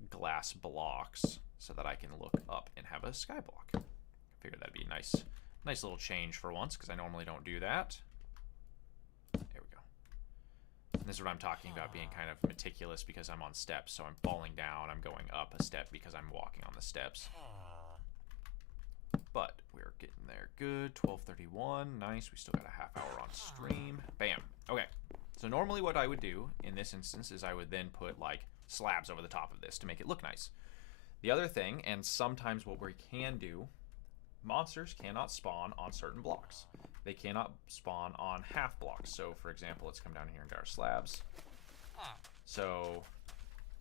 glass blocks so that I can look up and have a sky block. I figured that'd be a nice little change for once, because I normally don't do that. There we go. And this is what I'm talking about, being kind of meticulous because I'm on steps, so I'm falling down, I'm going up a step because I'm walking on the steps. But we're getting there good. 12:31, nice. We still got a half hour on stream. Bam. Okay. So normally what I would do in this instance is I would then put like slabs over the top of this to make it look nice. The other thing, and sometimes what we can do, monsters cannot spawn on certain blocks. They cannot spawn on half blocks. So for example, let's come down here and get our slabs. So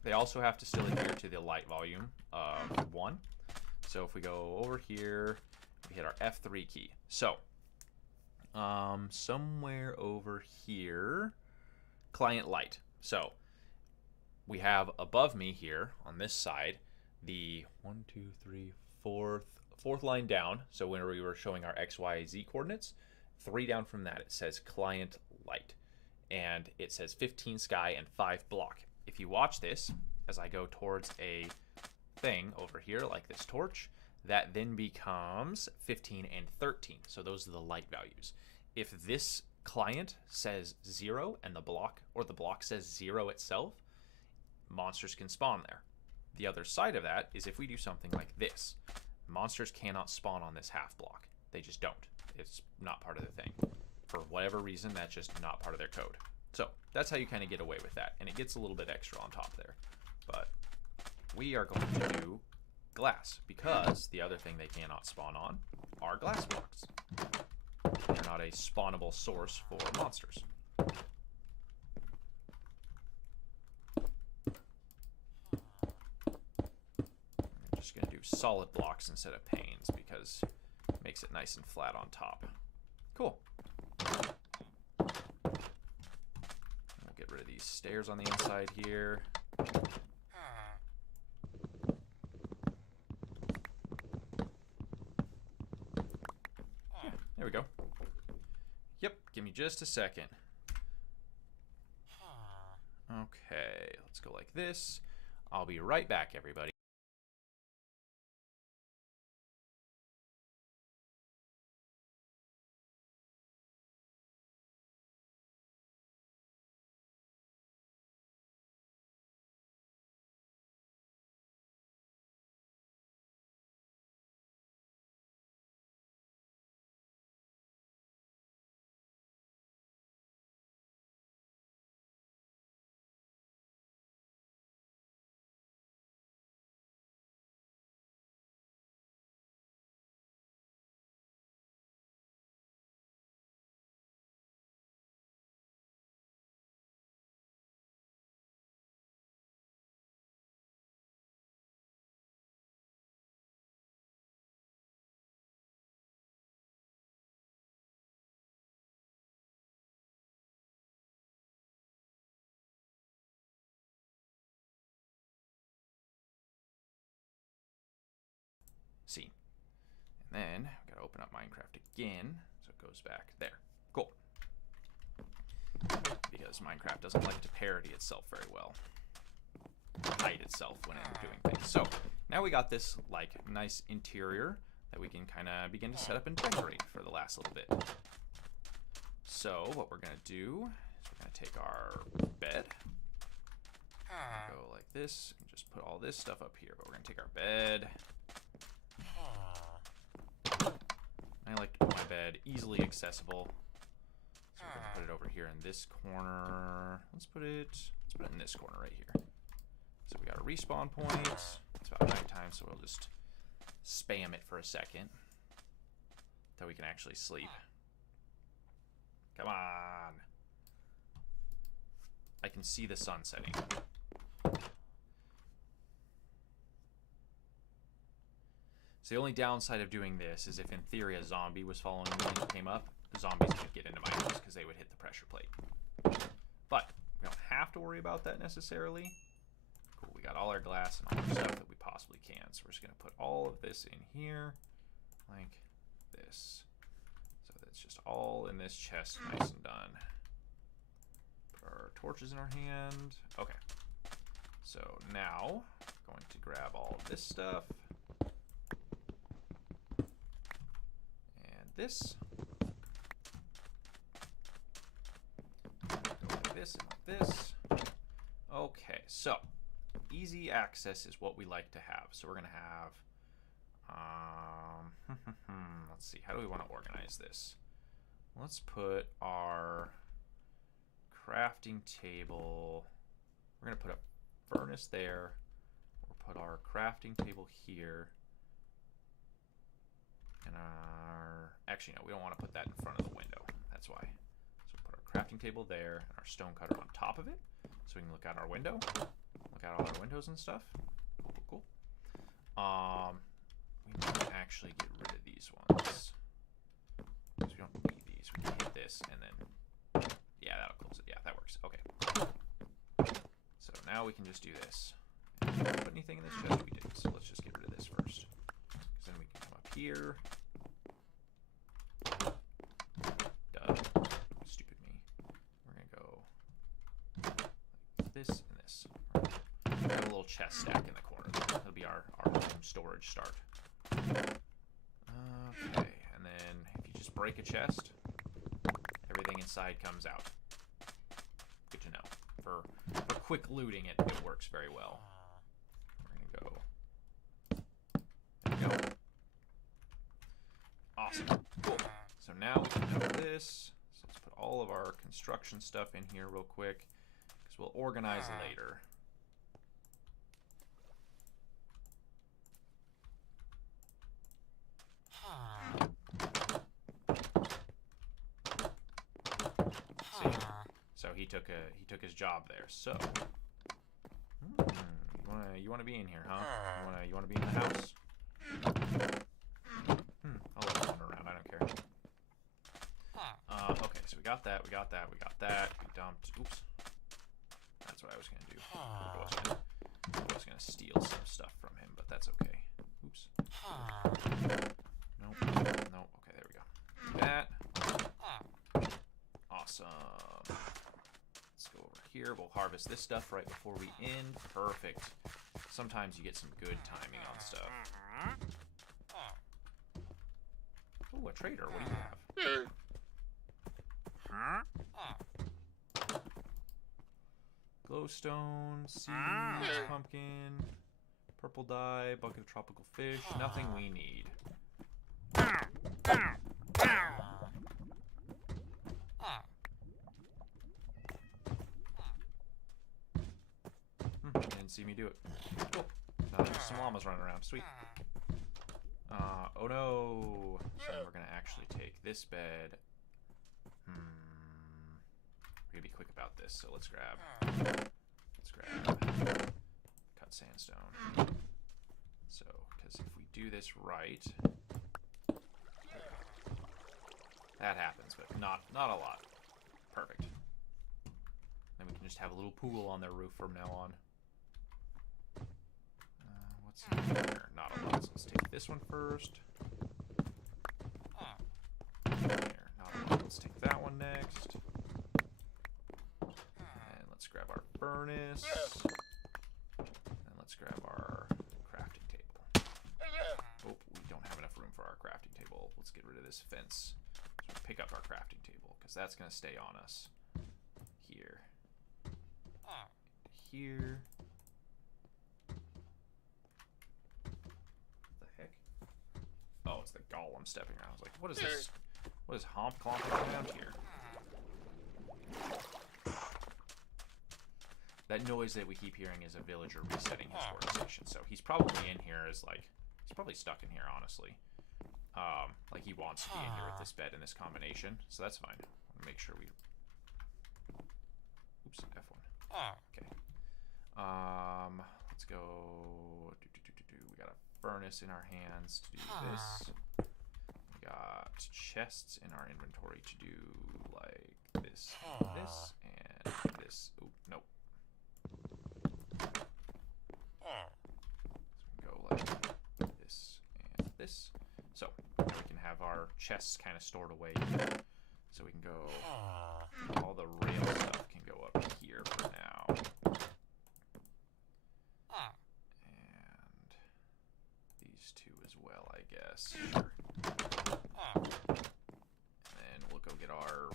they also have to still adhere to the light volume of 1. So if we go over here, we hit our F3 key. So somewhere over here, client light. So we have above me here on this side the 1, 2, 3, fourth line down. So when we were showing our X, Y, Z coordinates, 3 down from that, it says client light, and it says 15 sky and 5 block. If you watch this as I go towards a thing over here like this torch, that then becomes 15 and 13. So those are the light values. If this client says 0 and the block says 0 itself, monsters can spawn there. The other side of that is if we do something like this, monsters cannot spawn on this half block. They just don't. It's not part of the thing. For whatever reason, that's just not part of their code. So that's how you kind of get away with that, and it gets a little bit extra on top there. But we are going to do glass, because the other thing they cannot spawn on are glass blocks. They're not a spawnable source for monsters. I'm just going to do solid blocks instead of panes because it makes it nice and flat on top. Cool. We'll get rid of these stairs on the inside here. There we go. Yep, give me just a second. Okay, let's go like this. I'll be right back, everybody. See. And then I've got to open up Minecraft again so it goes back there. Cool. Because Minecraft doesn't like to parody itself very well. Hide itself when it's doing things. So now we got this like nice interior that we can kind of begin to set up and decorate for the last little bit. So what we're going to do is we're going to take our bed, go like this, and just put all this stuff up here. But we're going to take our bed. I like to put my bed easily accessible. So we're going to put it over here in this corner. Let's put it in this corner right here. So we got a respawn point. It's about nighttime, so we'll just spam it for a second until we can actually sleep. Come on. I can see the sun setting. So the only downside of doing this is if in theory a zombie was following me and it came up, the zombies could get into my house because they would hit the pressure plate. But we don't have to worry about that necessarily. Cool, we got all our glass and all the stuff that we possibly can. So we're just going to put all of this in here like this. So that's just all in this chest, nice and done. our torches in our hand. Okay. So now, going to grab all of this stuff. And this. Go like this and like this. Okay, so easy access is what we like to have. So we're going to have, let's see, how do we want to organize this? Let's put our crafting table, we're going to put a furnace there. We'll put our crafting table here. And our, actually no, we don't want to put that in front of the window. That's why. So we'll put our crafting table there and our stone cutter on top of it. So we can look out our window, look out all our windows and stuff. Cool. We might actually get rid of these ones because we don't need these. We can hit this and then, yeah, that'll close it. Yeah, that works. Okay. So now we can just do this. Did we put anything in this chest? We didn't. So let's just get rid of this first. Because then we can come up here. Duh. Stupid me. We're gonna go this and this. We got a little chest stack in the corner. That'll be our home storage start. Okay, and then if you just break a chest, everything inside comes out. Good to know. For quick looting, it works very well. We're gonna go. There we go. Awesome. Cool. So now we can cover this. So let's put all of our construction stuff in here real quick. We'll organize later. See? So he took his job there. So you wanna be in here, huh? You wanna be in the house? I'll let him wander around. I don't care. Okay, so we got that. We dumped. Oops. That's what I was going to do. I was going to steal some stuff from him, but that's okay. Oops. Nope. Okay, there we go. That. Awesome. Let's go over here. We'll harvest this stuff right before we end. Perfect. Sometimes you get some good timing on stuff. Ooh, a trader. What do you have? Glowstone, seeds, pumpkin, purple dye, bucket of tropical fish. Nothing we need. Didn't see me do it. Cool. Now there's some llamas running around. Sweet. Oh no. So we're gonna actually take this bed. We're gonna be quick about this, so let's grab cut sandstone. So, because if we do this right, that happens, but not a lot. Perfect. Then we can just have a little pool on their roof from now on. What's in here? Not a lot. So let's take this one first. There, not a lot. Let's take that one next. And let's grab our furnace. And let's grab our crafting table. Oh, we don't have enough room for our crafting table. Let's get rid of this fence. So we pick up our crafting table, because that's going to stay on us. Here. Here. What the heck? Oh, it's the golem stepping around. I was like, what is this? What is Homp clomping around here? That noise that we keep hearing is a villager resetting his workstation. So he's probably in here as like, he's probably stuck in here, honestly. Like he wants to be in here with this bed and this combination. So that's fine. Make sure we... Oops, F1. Okay. Let's go... We got a furnace in our hands to do this. We got chests in our inventory to do like this, this, and this. Oh, nope. So we can go like this and this. So we can have our chests kind of stored away here. So we can go, all the rail stuff can go up here.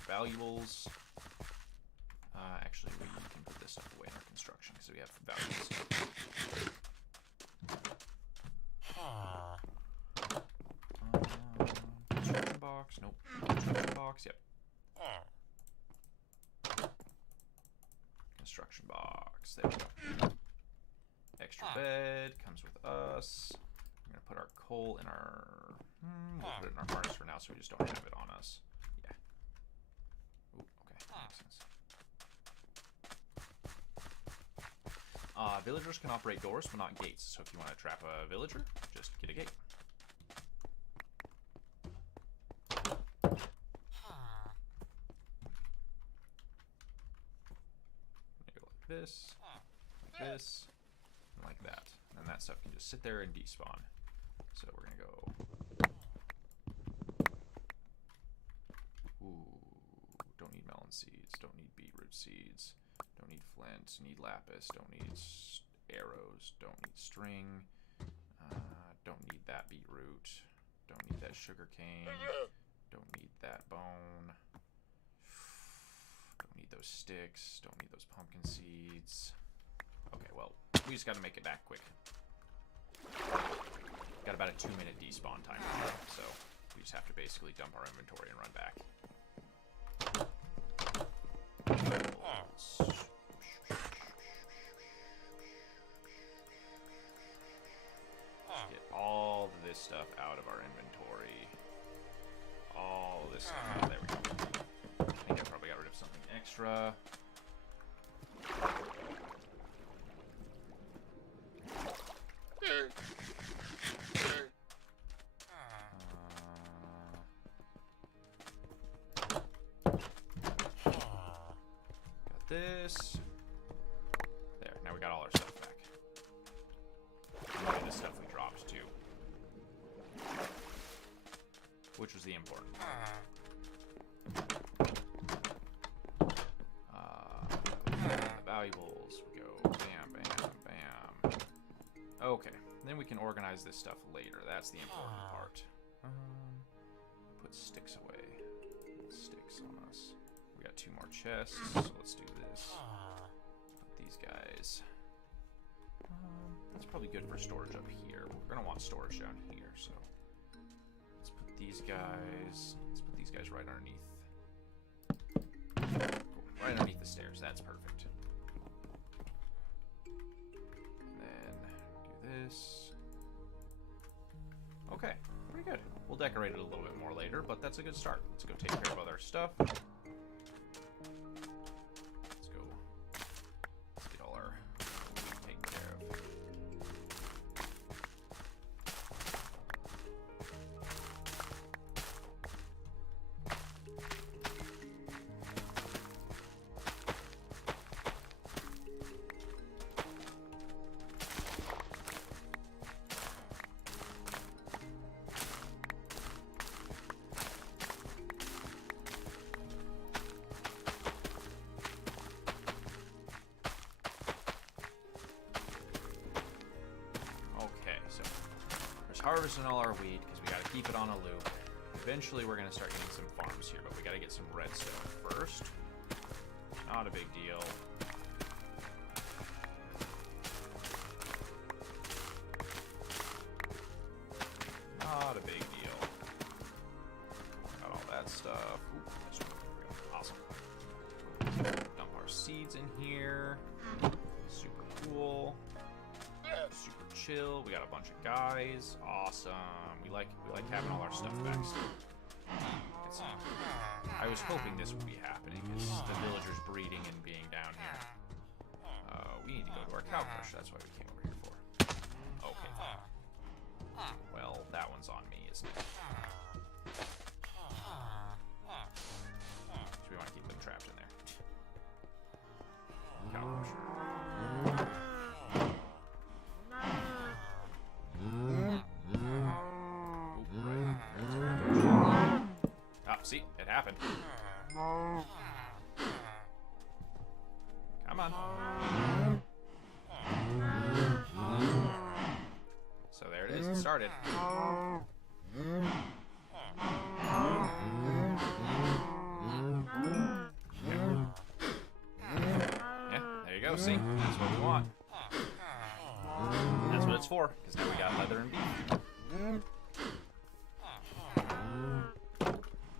valuables. Actually, we can put this stuff away in our construction because we have valuables. Construction box. Nope. Construction box. Yep. Construction box. There we go. Extra bed comes with us. We're gonna put our coal in our. We'll put it in our furnace for now, so we just don't have it on us. Yeah. Ooh, okay, that makes sense. Villagers can operate doors, but not gates. So if you want to trap a villager, just get a gate. Maybe like this, and like that. And then that stuff can just sit there and despawn. So we're gonna go. Ooh, don't need melon seeds. Don't need beetroot seeds. Don't need flint. Need lapis. Don't need arrows. Don't need string. Don't need that beetroot. Don't need that sugar cane. Don't need that bone. Don't need those sticks. Don't need those pumpkin seeds. Okay, well, we just got to make it that quick. Got about a 2-minute despawn time, so we just have to basically dump our inventory and run back. Get all this stuff out of our inventory. All this stuff. Oh, there we go. I think I probably got rid of something extra. Got this. There, now we got all our stuff back. And the stuff we dropped too. Which was the important part. The valuables, we go bam, bam, bam. Okay, then we can organize this stuff later. That's the important part. Put sticks away. Sticks on us. We got 2 more chests, so let's do this. Put these guys. That's probably good for storage up here. We're gonna want storage down here, so let's put these guys. Let's put these guys right underneath. Cool. Right underneath the stairs. That's perfect. And then do this. Okay, pretty good. We'll decorate it a little bit more later, but that's a good start. Let's go take care of other stuff. Let's go. Let's get all our taken care of. Harvesting all our wheat because we got to keep it on a loop. Eventually we're going to start getting some farms here, but we got to get some redstone first. Not a big deal. Not a big deal. Got all that stuff. Ooh, that's awesome. Dump our seeds in here. Super cool. Super chill. We got a bunch of guys. Awesome. We like having all our stuff back still. I was hoping this would be happening because the villagers breeding and being down here. We need to go to our cow crush. That's why we came over here for. Okay. Well, that one's on me, isn't it? So we want to keep them trapped in there. Cow crush. See, it happened. Come on. So there it is. It started. go. See? That's what we want. That's what it's for, because now we got leather and beef.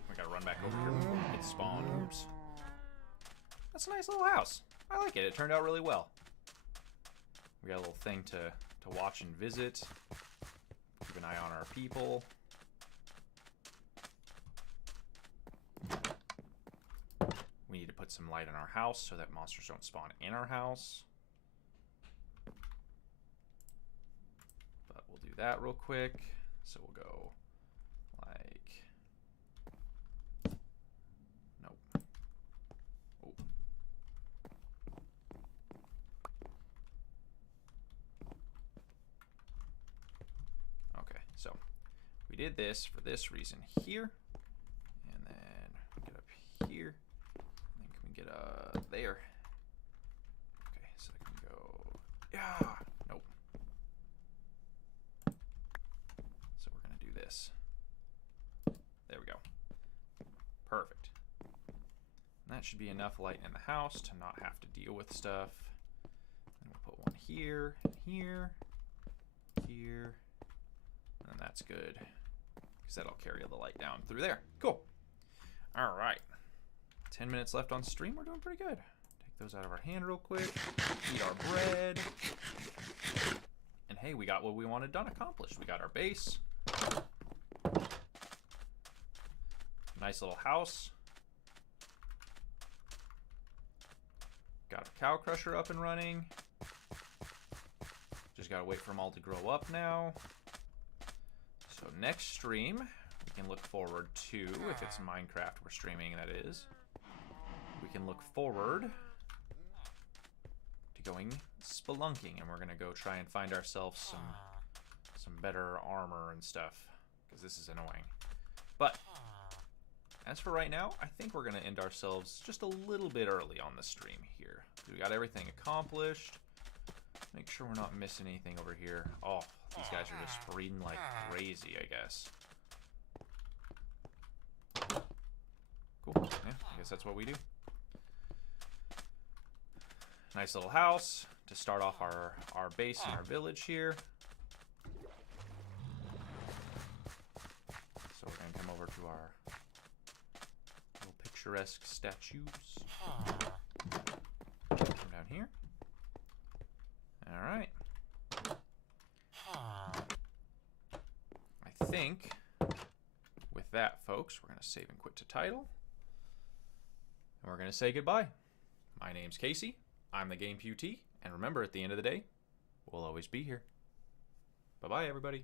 We gotta run back over here before we get spawned. Oops. That's a nice little house. I like it. It turned out really well. We got a little thing to watch and visit. Keep an eye on our people. We need to put some light in our house so that monsters don't spawn in our house. But we'll do that real quick. So we'll go like... Nope. Oh. Okay, so we did this for this reason here. And then get up here. Get there. Okay, so I can go. Yeah. Nope. So we're gonna do this. There we go. Perfect. And that should be enough light in the house to not have to deal with stuff. And we'll put one here, here, here, and that's good because that'll carry the light down through there. Cool. All right. 10 minutes left on stream. We're doing pretty good. Take those out of our hand real quick. Eat our bread. And hey, we got what we wanted done accomplished. We got our base. Nice little house. Got our cow crusher up and running. Just gotta wait for them all to grow up now. So next stream, we can look forward to, if it's Minecraft we're streaming, that is. We can look forward to going spelunking, and we're gonna go try and find ourselves some better armor and stuff, because this is annoying. But as for right now, I think we're gonna end ourselves just a little bit early on the stream here. We got everything accomplished. Make sure we're not missing anything over here. Oh, these guys are just breeding like crazy, I guess. Cool. Yeah, I guess that's what we do. Nice little house to start off our base and our village here. So we're going to come over to our little picturesque statues. Come down here. All right. I think with that, folks, we're going to save and quit to title. And we're going to say goodbye. My name's Casey. I'm the GamePUT, and remember, at the end of the day, we'll always be here. Bye-bye, everybody.